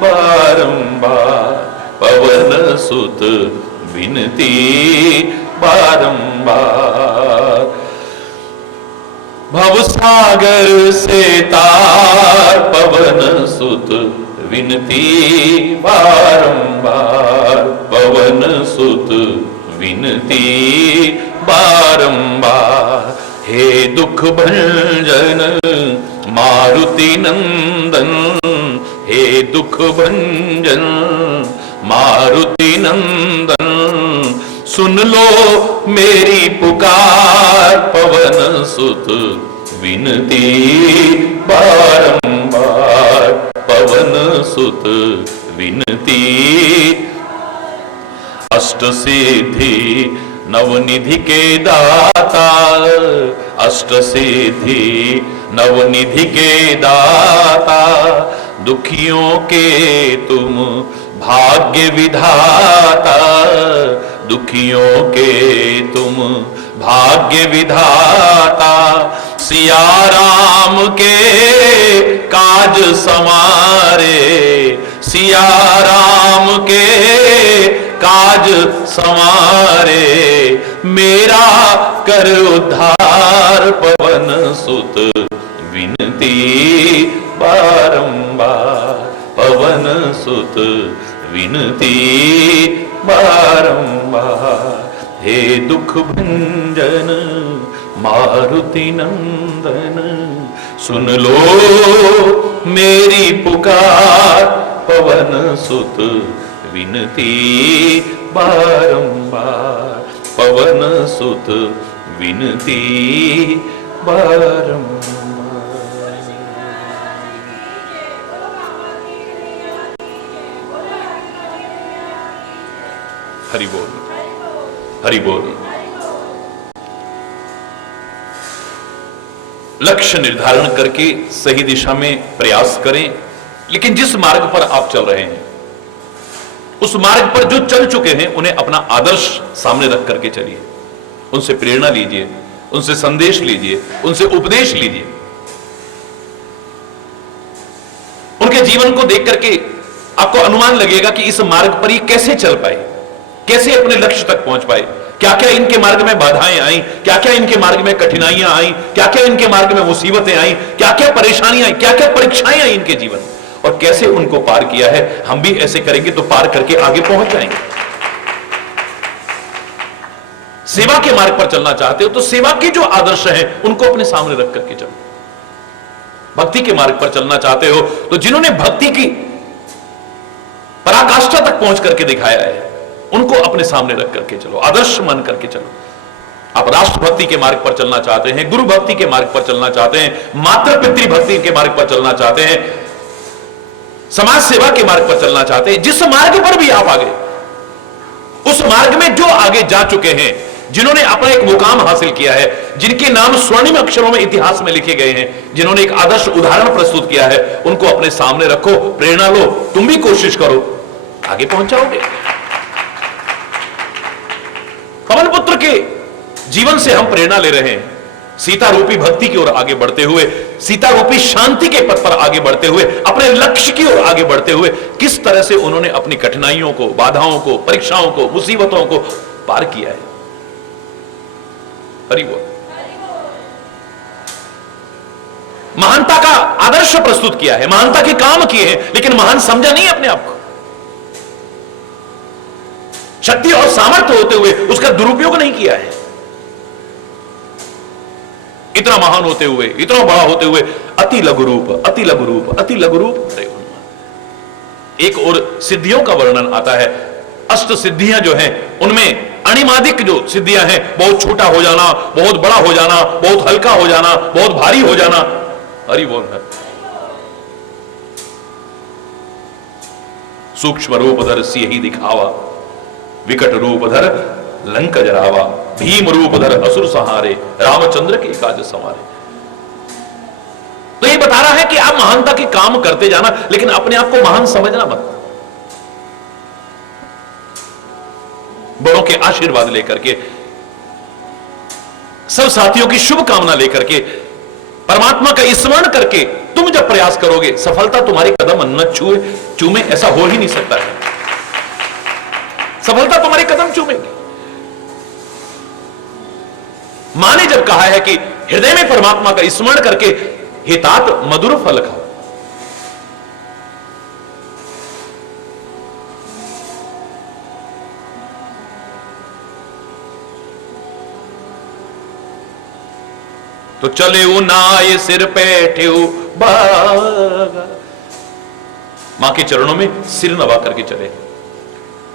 बारंबार, पवन सुत विनती बारंबार। भव सागर से तार, पवन सुत विनती बारंबार, पवन सुत विनती बारंबार। हे दुख भंजन मारुति नंदन, हे दुख भंजन मारुति नंदन, सुन लो मेरी पुकार, पवन सुत विनती बारंबार, पवन सुत विनती। अष्ट सिद्धि नवनिधि के दाता, अष्ट सिद्धि नवनिधि के दाता, दुखियों के तुम भाग्य विधाता, दुखियों के तुम भाग्य विधाता। सिया राम के काज समारे, सिया राम के काज संवारे, मेरा कर उद्धार, पवन सुत विनती बारंबार, पवन सुत विनती बारंबार। हे दुख भंजन मारुति नंदन, सुन लो मेरी पुकार, पवन सुत विनती बारंबार, पवन सुत विनती बारंबार। हरि बोल, हरि बोल। लक्ष्य निर्धारण करके सही दिशा में प्रयास करें, लेकिन जिस मार्ग पर आप चल रहे हैं, उस मार्ग पर जो चल चुके हैं, उन्हें अपना आदर्श सामने रख करके चलिए। उनसे प्रेरणा लीजिए, उनसे संदेश लीजिए, उनसे उपदेश लीजिए। उनके जीवन को देख करके आपको अनुमान लगेगा कि इस मार्ग पर ये कैसे चल पाए, कैसे अपने लक्ष्य तक पहुंच पाए, क्या क्या इनके मार्ग में बाधाएं आई, क्या क्या इनके मार्ग में कठिनाइयां आई, क्या क्या इनके मार्ग में मुसीबतें आई, क्या क्या परेशानियां आई, क्या क्या परीक्षाएं आई इनके जीवन, और कैसे उनको पार किया है। हम भी ऐसे करेंगे तो पार करके आगे पहुंच जाएंगे। सेवा के मार्ग पर चलना चाहते हो तो सेवा के जो आदर्श हैं उनको अपने सामने रख करके चलो। भक्ति के मार्ग पर चलना चाहते हो तो जिन्होंने भक्ति की पराकाष्ठा तक पहुंच करके दिखाया है उनको अपने सामने रख करके चलो, आदर्श मान करके चलो। आप राष्ट्र भक्ति के मार्ग पर चलना चाहते हैं, गुरु भक्ति के मार्ग पर चलना चाहते हैं, मातृ पितृ भक्ति के मार्ग पर चलना चाहते हैं, समाज सेवा के मार्ग पर चलना चाहते हैं, जिस मार्ग पर भी आप आगे, उस मार्ग में जो आगे जा चुके हैं, जिन्होंने अपना एक मुकाम हासिल किया है, जिनके नाम स्वर्णिम अक्षरों में इतिहास में लिखे गए हैं, जिन्होंने एक आदर्श उदाहरण प्रस्तुत किया है, उनको अपने सामने रखो, प्रेरणा लो, तुम भी कोशिश करो, आगे पहुंच जाओगे। पवन पुत्र के जीवन से हम प्रेरणा ले रहे हैं, सीता रूपी भक्ति की ओर आगे बढ़ते हुए, सीता रूपी शांति के पथ पर आगे बढ़ते हुए, अपने लक्ष्य की ओर आगे बढ़ते हुए किस तरह से उन्होंने अपनी कठिनाइयों को, बाधाओं को, परीक्षाओं को, मुसीबतों को पार किया है। हरि बोल। महानता का आदर्श प्रस्तुत किया है, महानता के काम किए हैं, लेकिन महान समझा नहीं अपने आप को। शक्ति और सामर्थ्य होते हुए उसका दुरुपयोग नहीं किया है। इतना महान होते हुए, इतना बड़ा होते हुए अति लघु रूप, अति लघु रूप, अति लघु रूप। एक और सिद्धियों का वर्णन आता है, अष्ट सिद्धियां जो हैं उनमें अणिमादिक जो सिद्धियां हैं, बहुत छोटा हो जाना, बहुत बड़ा हो जाना, बहुत हल्का हो जाना, बहुत भारी हो जाना। हरि बोल है। सूक्ष्म रूप धर सियहि दिखावा, विकट रूप धर लंक जरावा, भीम रूप धर असुर सहारे, रामचंद्र के काज संवारे। तो ये बता रहा है कि आप महानता के काम करते जाना, लेकिन अपने आप को महान समझना मत। बड़ों के आशीर्वाद लेकर के, सब साथियों की शुभ कामना लेकर के, परमात्मा का स्मरण करके तुम जब प्रयास करोगे, सफलता तुम्हारे कदम न चूमे, ऐसा हो ही नहीं सकता है। सफलता तुम्हारे कदम चूमेगी। मां ने जब कहा है कि हृदय में परमात्मा का स्मरण करके हितात मधुर फल खाओ, तो चले नाय सिर पे ठेऊ बागा। मां के चरणों में सिर नवा करके चले,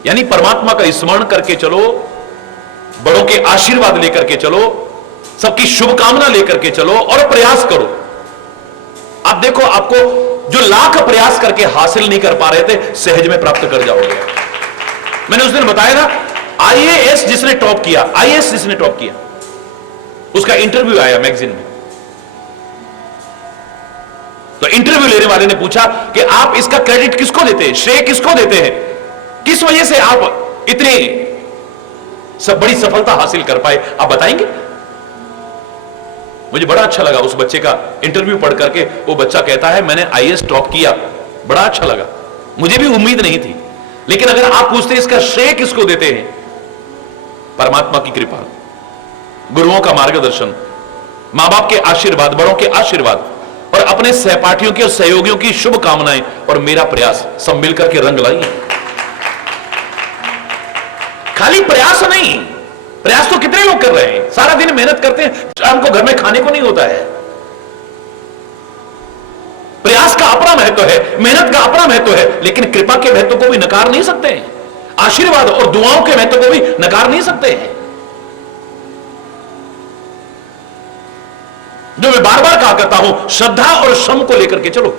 यानी परमात्मा का स्मरण करके चलो, बड़ों के आशीर्वाद लेकर के चलो, सबकी शुभकामना लेकर के चलो और प्रयास करो। आप देखो, आपको जो लाख प्रयास करके हासिल नहीं कर पा रहे थे, सहज में प्राप्त कर जाओगे। मैंने उस दिन बताया था, आईएएस जिसने टॉप किया, आईएएस जिसने टॉप किया, उसका इंटरव्यू आया मैगजीन में। तो इंटरव्यू लेने वाले ने पूछा कि आप इसका क्रेडिट किसको देते हैं, श्रेय किसको देते हैं, किस वजह से आप इतनी सब बड़ी सफलता हासिल कर पाए, आप बताएंगे। मुझे बड़ा अच्छा लगा उस बच्चे का इंटरव्यू पढ़ करके। वो बच्चा कहता है, मैंने आईएएस टॉप किया, बड़ा अच्छा लगा, मुझे भी उम्मीद नहीं थी, लेकिन अगर आप पूछते इसका श्रेय किसको देते हैं, परमात्मा की कृपा, गुरुओं का मार्गदर्शन, मां बाप के आशीर्वाद, बड़ों के आशीर्वाद और अपने सहपाठियों की और सहयोगियों की शुभ कामनाएं और मेरा प्रयास सब मिलकर के रंग लाई। खाली प्रयास नहीं, प्रयास तो कितने लोग कर रहे हैं, सारा दिन मेहनत करते हैं, शाम को घर में खाने को नहीं होता है। प्रयास का अपना महत्व है, मेहनत का अपना महत्व है, लेकिन कृपा के महत्व को भी नकार नहीं सकते हैं, आशीर्वाद और दुआओं के महत्व को भी नकार नहीं सकते हैं। जो मैं बार बार कहा करता हूं, श्रद्धा और श्रम को लेकर के चलो।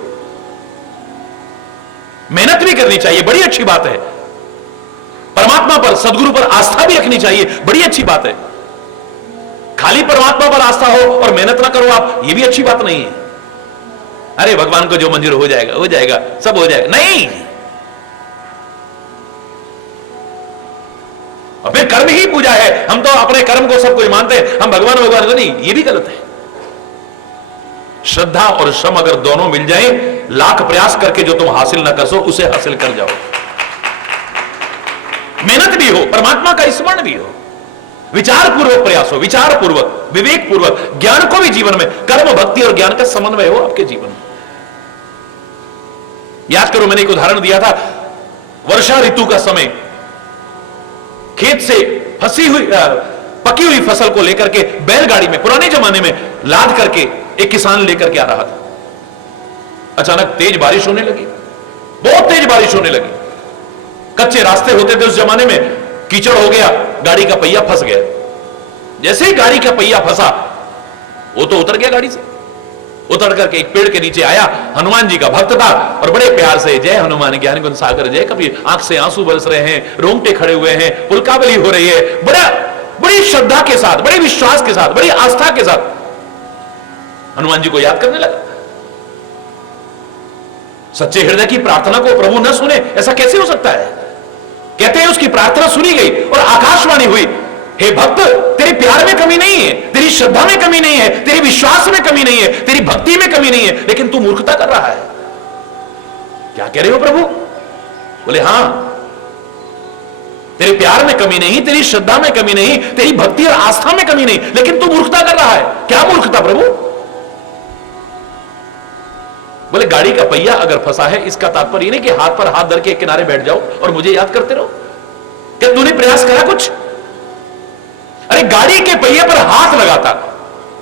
मेहनत भी करनी चाहिए, बड़ी अच्छी बात है। परमात्मा पर, सदगुरु पर आस्था भी रखनी चाहिए, बड़ी अच्छी बात है। खाली परमात्मा पर आस्था हो और मेहनत ना करो आप, ये भी अच्छी बात नहीं है। अरे भगवान को जो मंजूर हो जाएगा हो जाएगा, सब हो जाएगा, नहीं। और फिर कर्म ही पूजा है, हम तो अपने कर्म को सब कुछ मानते हैं, हम भगवान भगवान को नहीं, ये भी गलत है। श्रद्धा और श्रम अगर दोनों मिल जाए, लाख प्रयास करके जो तुम हासिल ना कर सो उसे हासिल कर जाओ। मेहनत भी हो, परमात्मा का स्मरण भी हो, विचार पूर्वक प्रयास हो, विचार पूर्वक, विवेक पूर्वक, ज्ञान को भी जीवन में, कर्म भक्ति और ज्ञान का समन्वय हो आपके जीवन में। याद करो, मैंने एक उदाहरण दिया था, वर्षा ऋतु का समय, खेत से फंसी हुई पकी हुई फसल को लेकर के बैलगाड़ी में, पुराने जमाने में लाद करके एक किसान लेकर के आ रहा था। अचानक तेज बारिश होने लगी, बहुत तेज बारिश होने लगी। कच्चे रास्ते होते थे उस जमाने में, कीचड़ हो गया, गाड़ी का पहिया फंस गया। जैसे ही गाड़ी का पहिया फंसा, वो तो उतर गया गाड़ी से, उतर करके एक पेड़ के नीचे आया। हनुमान जी का भक्त था और बड़े प्यार से जय हनुमान ज्ञान गुण सागर जय, कभी आंख से आंसू बरस रहे हैं, रोंगटे खड़े हुए हैं, पुलकावली हो रही है, बड़ी श्रद्धा के साथ, बड़े विश्वास के साथ, बड़ी आस्था के साथ हनुमान जी को याद करने लगा। सच्चे हृदय की प्रार्थना को प्रभु न सुने, ऐसा कैसे हो सकता है? कहते हैं उसकी प्रार्थना सुनी गई और आकाशवाणी हुई, हे भक्त, तेरे प्यार में कमी नहीं है, तेरी श्रद्धा में कमी नहीं है, तेरे विश्वास में कमी नहीं है, तेरी भक्ति में कमी नहीं है, लेकिन तू मूर्खता कर रहा है। क्या कह रहे हो प्रभु? बोले हां, तेरे प्यार में कमी नहीं, तेरी श्रद्धा में कमी नहीं, तेरी भक्ति और आस्था में कमी नहीं, लेकिन तू मूर्खता कर रहा है। क्या मूर्खता प्रभु? बोले गाड़ी का पहिया अगर फंसा है, इसका तात्पर्य नहीं कि हाथ पर हाथ धर के किनारे बैठ जाओ और मुझे याद करते रहो। क्या तूने प्रयास करा कुछ? अरे गाड़ी के पहिए पर हाथ लगाता,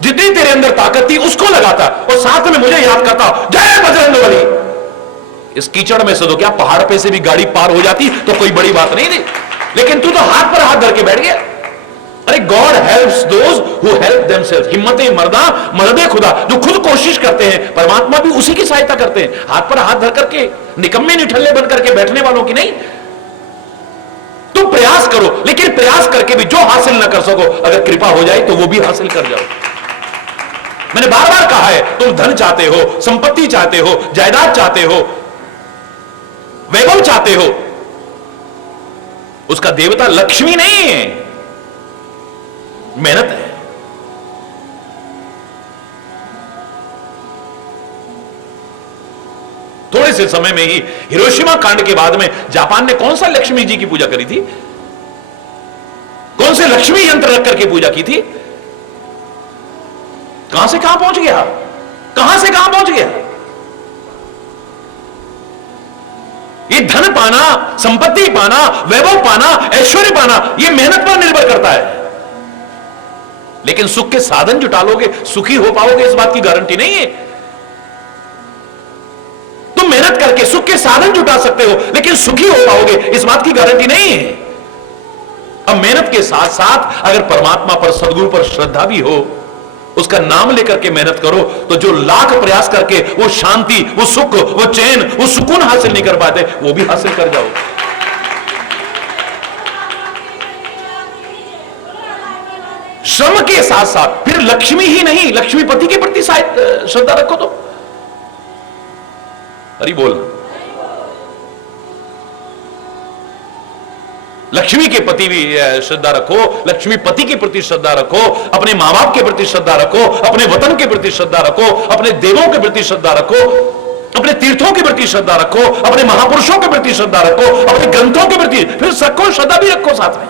जितनी तेरे अंदर ताकत थी उसको लगाता और साथ में मुझे याद करता, जय बजरंगबली। इस कीचड़ में से तो क्या पहाड़ पे से भी गाड़ी पार हो जाती तो कोई बड़ी बात नहीं थी, लेकिन तू तो हाथ पर हाथ धर के बैठ गया। अरे God helps those who help themselves. हिम्मते मर्दा मर्दे खुदा, जो खुद कोशिश करते हैं, परमात्मा भी उसी की सहायता करते हैं। हाथ पर हाथ धर करके निकम्मे निठल्ले बन करके बैठने वालों की नहीं। तुम प्रयास करो, लेकिन प्रयास करके भी जो हासिल ना कर सको, अगर कृपा हो जाए तो वो भी हासिल कर जाओ। मैंने बार बार कहा है, तुम धन चाहते हो, संपत्ति चाहते हो, जायदाद चाहते हो, वैभव चाहते हो, उसका देवता लक्ष्मी नहीं है, मेहनत है। थोड़े से समय में ही हिरोशिमा कांड के बाद में जापान ने कौन सा लक्ष्मी जी की पूजा करी थी? कौन से लक्ष्मी यंत्र रख करके पूजा की थी? कहां से कहां पहुंच गया, कहां से कहां पहुंच गया। ये धन पाना, संपत्ति पाना, वैभव पाना, ऐश्वर्य पाना, ये मेहनत पर निर्भर करता है। लेकिन सुख के साधन जुटा लोगे, सुखी हो पाओगे, इस बात की गारंटी नहीं है। तुम मेहनत करके सुख के साधन जुटा सकते हो, लेकिन सुखी हो पाओगे, इस बात की गारंटी नहीं है। अब मेहनत के साथ साथ अगर परमात्मा पर, सदगुरु पर श्रद्धा भी हो, उसका नाम लेकर के मेहनत करो, तो जो लाख प्रयास करके वो शांति, वो सुख, वो चैन, वो सुकून हासिल नहीं कर पाते, वो भी हासिल कर जाओ। श्रम के साथ साथ फिर लक्ष्मी ही नहीं, लक्ष्मीपति के प्रति श्रद्धा रखो। तो हरि बोल। लक्ष्मी के प्रति भी श्रद्धा रखो, लक्ष्मीपति के प्रति श्रद्धा रखो, अपने मां बाप के प्रति श्रद्धा रखो, अपने वतन के प्रति श्रद्धा रखो, अपने देवों के प्रति श्रद्धा रखो, अपने तीर्थों के प्रति श्रद्धा रखो, अपने महापुरुषों के प्रति श्रद्धा रखो, अपने ग्रंथों के प्रति फिर सबको श्रद्धा भी रखो साथ में।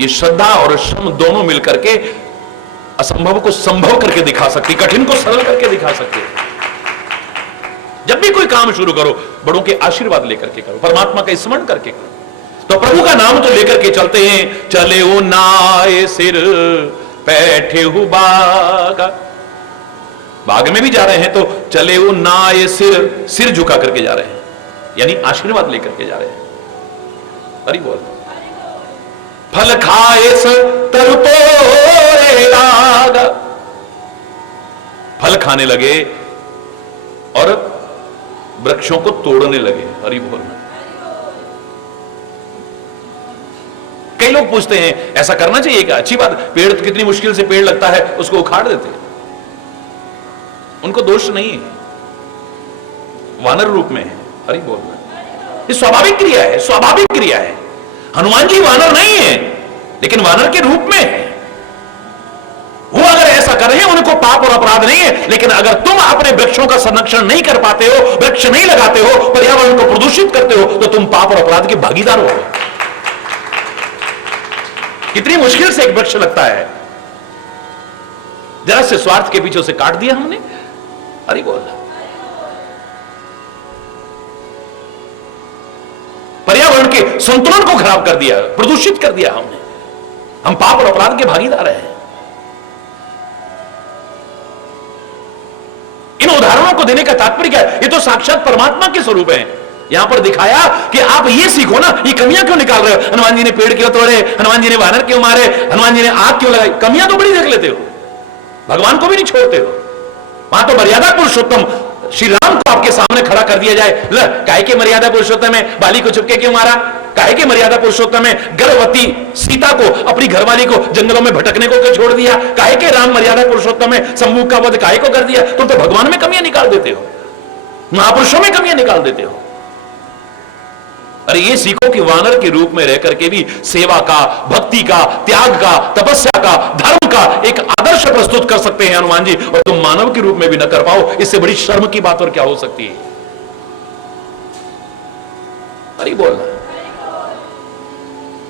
ये श्रद्धा और श्रम दोनों मिलकर के असंभव को संभव करके दिखा सकती, कठिन को सरल करके दिखा सकती है। जब भी कोई काम शुरू करो, बड़ों के आशीर्वाद लेकर के करो, परमात्मा का स्मरण करके करो। तो प्रभु का नाम तो लेकर के चलते हैं, चले ओ नाए सिर बैठे हु बागा। बाग में भी जा रहे हैं तो चले ओ नाए सिर, सिर झुका करके जा रहे हैं, यानी आशीर्वाद लेकर के जा रहे हैं। हरि बोल। फल खाए तर तोरे लागा, फल खाने लगे और वृक्षों को तोड़ने लगे। हरि बोल। कई लोग पूछते हैं ऐसा करना चाहिए क्या? अच्छी बात, पेड़ तो कितनी मुश्किल से पेड़ लगता है, उसको उखाड़ देते हैं। उनको दोष नहीं है, वानर रूप में है। हरि बोल, ये स्वाभाविक क्रिया है, स्वाभाविक क्रिया है। हनुमान जी वानर नहीं है, लेकिन वानर के रूप में है। वो अगर ऐसा कर रहे हैं, उनको पाप और अपराध नहीं है। लेकिन अगर तुम अपने वृक्षों का संरक्षण नहीं कर पाते हो, वृक्ष नहीं लगाते हो, पर्यावरण को प्रदूषित करते हो, तो तुम पाप और अपराध के भागीदार हो। कितनी मुश्किल से एक वृक्ष लगता है, जरा से स्वार्थ के पीछे से काट दिया हमने। अरे बोल, पर्यावरण के संतुलन को खराब कर दिया, प्रदूषित कर दिया हमने। हम पाप और अपराध के भागीदार हैं। इन उदाहरणों को देने का तात्पर्य क्या है? ये तो साक्षात परमात्मा के स्वरूप है। यहां पर दिखाया कि आप ये सीखो ना, ये कमियां क्यों निकाल रहे हो? हनुमान जी ने पेड़ क्यों तोड़े, हनुमान जी ने वानर क्यों मारे, हनुमान जी ने आग क्यों लगाई? कमियां तो बड़ी देख लेते हो, भगवान को भी नहीं छोड़ते हो। वहां तो मर्यादा पुरुषोत्तम श्री राम को आपके सामने खड़ा कर दिया जाए। काहे के मर्यादा पुरुषोत्तम में बाली को चुपके क्यों मारा? काहे के मर्यादा पुरुषोत्तम में गर्भवती सीता को, अपनी घरवाली को जंगलों में भटकने को क्यों छोड़ दिया? काहे के राम मर्यादा पुरुषोत्तम में सम्मुख का वध काहे को कर दिया? तुम तो भगवान में कमियां निकाल देते हो, महापुरुषों में कमियां निकाल देते हो। अरे ये सीखो कि वानर के रूप में रह करके भी सेवा का, भक्ति का, त्याग का, तपस्या का, धर्म का एक आदर्श प्रस्तुत कर सकते हैं हनुमान जी, और तुम मानव के रूप में भी न कर पाओ। इससे बड़ी शर्म की बात और क्या हो सकती है? अरे बोलना,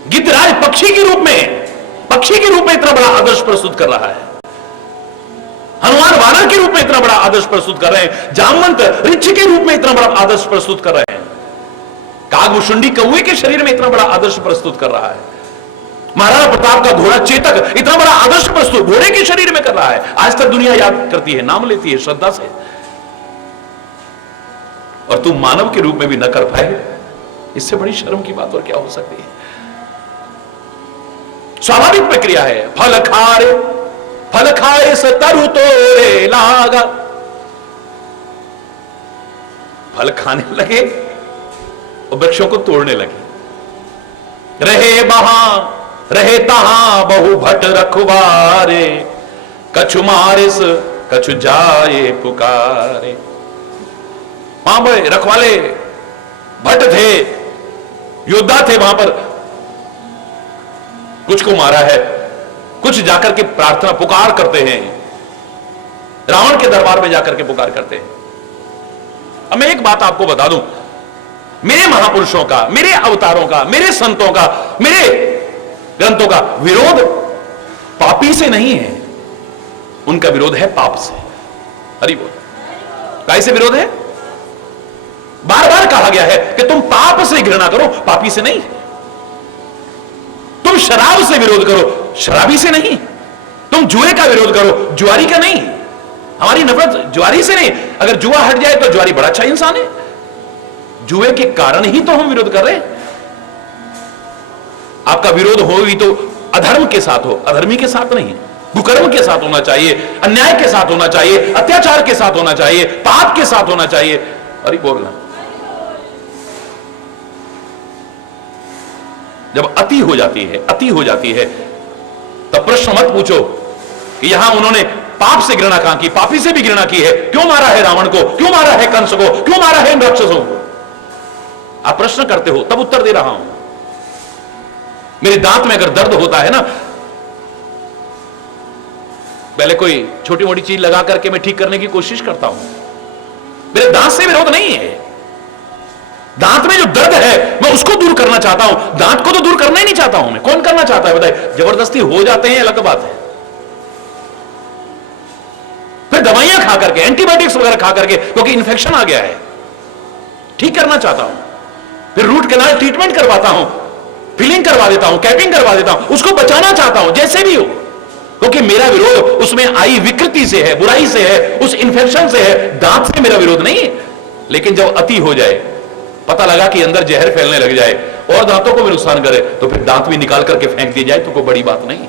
गिद्धराज पक्षी के रूप में इतना बड़ा आदर्श प्रस्तुत कर रहा है। हनुमान वानर के रूप में इतना बड़ा आदर्श प्रस्तुत कर रहे हैं। जामवंत ऋक्ष के रूप में इतना बड़ा आदर्श प्रस्तुत कर रहे हैं। कागभूषुंडी कौवे के शरीर में इतना बड़ा आदर्श प्रस्तुत कर रहा है। महाराणा प्रताप का घोड़ा चेतक इतना बड़ा आदर्श प्रस्तुत घोड़े के शरीर में कर रहा है। आज तक दुनिया याद करती है, नाम लेती है श्रद्धा से, और तुम मानव के रूप में भी न कर पाए। इससे बड़ी शर्म की बात और क्या हो सकती है? स्वाभाविक प्रक्रिया है। फल खाए से तरु तोड़े लागा। फल खाने लगे और वृक्षों को तोड़ने लगे। रहे बहां रहे तहां बहु भट रखवारे, कछु मारिस कछु जाए पुकारे। वहां पर रखवाले भट थे, योद्धा थे। वहां पर कुछ को मारा है, कुछ जाकर के प्रार्थना पुकार करते हैं, रावण के दरबार में जाकर के पुकार करते हैं। अब मैं एक बात आपको बता दूं, मेरे महापुरुषों का, मेरे अवतारों का, मेरे संतों का, मेरे ग्रंथों का विरोध पापी से नहीं है, उनका विरोध है पाप से। हरि बोल। कैसे विरोध है? बार बार कहा गया है कि तुम पाप से घृणा करो, पापी से नहीं। तुम शराब से विरोध करो, शराबी से नहीं। तुम जुए का विरोध करो, जुआरी का नहीं। हमारी नफरत जुआरी से नहीं। अगर जुआ हट जाए तो जुआरी बड़ा अच्छा इंसान है। जुए के कारण ही तो हम विरोध कर रहे हैं। आपका विरोध हो भी तो अधर्म के साथ हो, अधर्मी के साथ नहीं। कुकर्म के साथ होना चाहिए, अन्याय के साथ होना चाहिए, अत्याचार के साथ होना चाहिए, पाप के साथ होना चाहिए। अरे बोलना, जब अति हो जाती है तब प्रश्न मत पूछो कि यहां उन्होंने पाप से घृणा कहां की, पापी से भी घृणा की है। क्यों मारा है रावण को, क्यों मारा है कंस को, क्यों मारा है इन राक्षसों को? आप प्रश्न करते हो, तब उत्तर दे रहा हूं। मेरे दांत में अगर दर्द होता है ना, पहले कोई छोटी मोटी चीज लगा करके मैं ठीक करने की कोशिश करता हूं। मेरे दांत से विरोध नहीं है। दांत में जो दर्द है मैं उसको दूर करना चाहता हूं, दांत को तो दूर करना ही नहीं चाहता हूं मैं। कौन करना चाहता है बताइए? जबरदस्ती हो जाते हैं अलग बात है। फिर दवाइयां खा करके, एंटीबायोटिक्स वगैरह खा करके, क्योंकि इन्फेक्शन आ गया है, ठीक करना चाहता हूं। फिर रूट कैनाल ट्रीटमेंट करवाता हूं, फिलिंग करवा देता हूं, कैपिंग करवा देता हूं, उसको बचाना चाहता हूं जैसे भी हो, क्योंकि मेरा विरोध उसमें आई विकृति से है, बुराई से है, उस इन्फेक्शन से है, दांत से मेरा विरोध नहीं है। लेकिन जब अति हो जाए, पता लगा कि अंदर जहर फैलने लग जाए और दांतों को भी नुकसान करे, तो फिर दांत भी निकाल करके फेंक दिए जाए तो कोई बड़ी बात नहीं।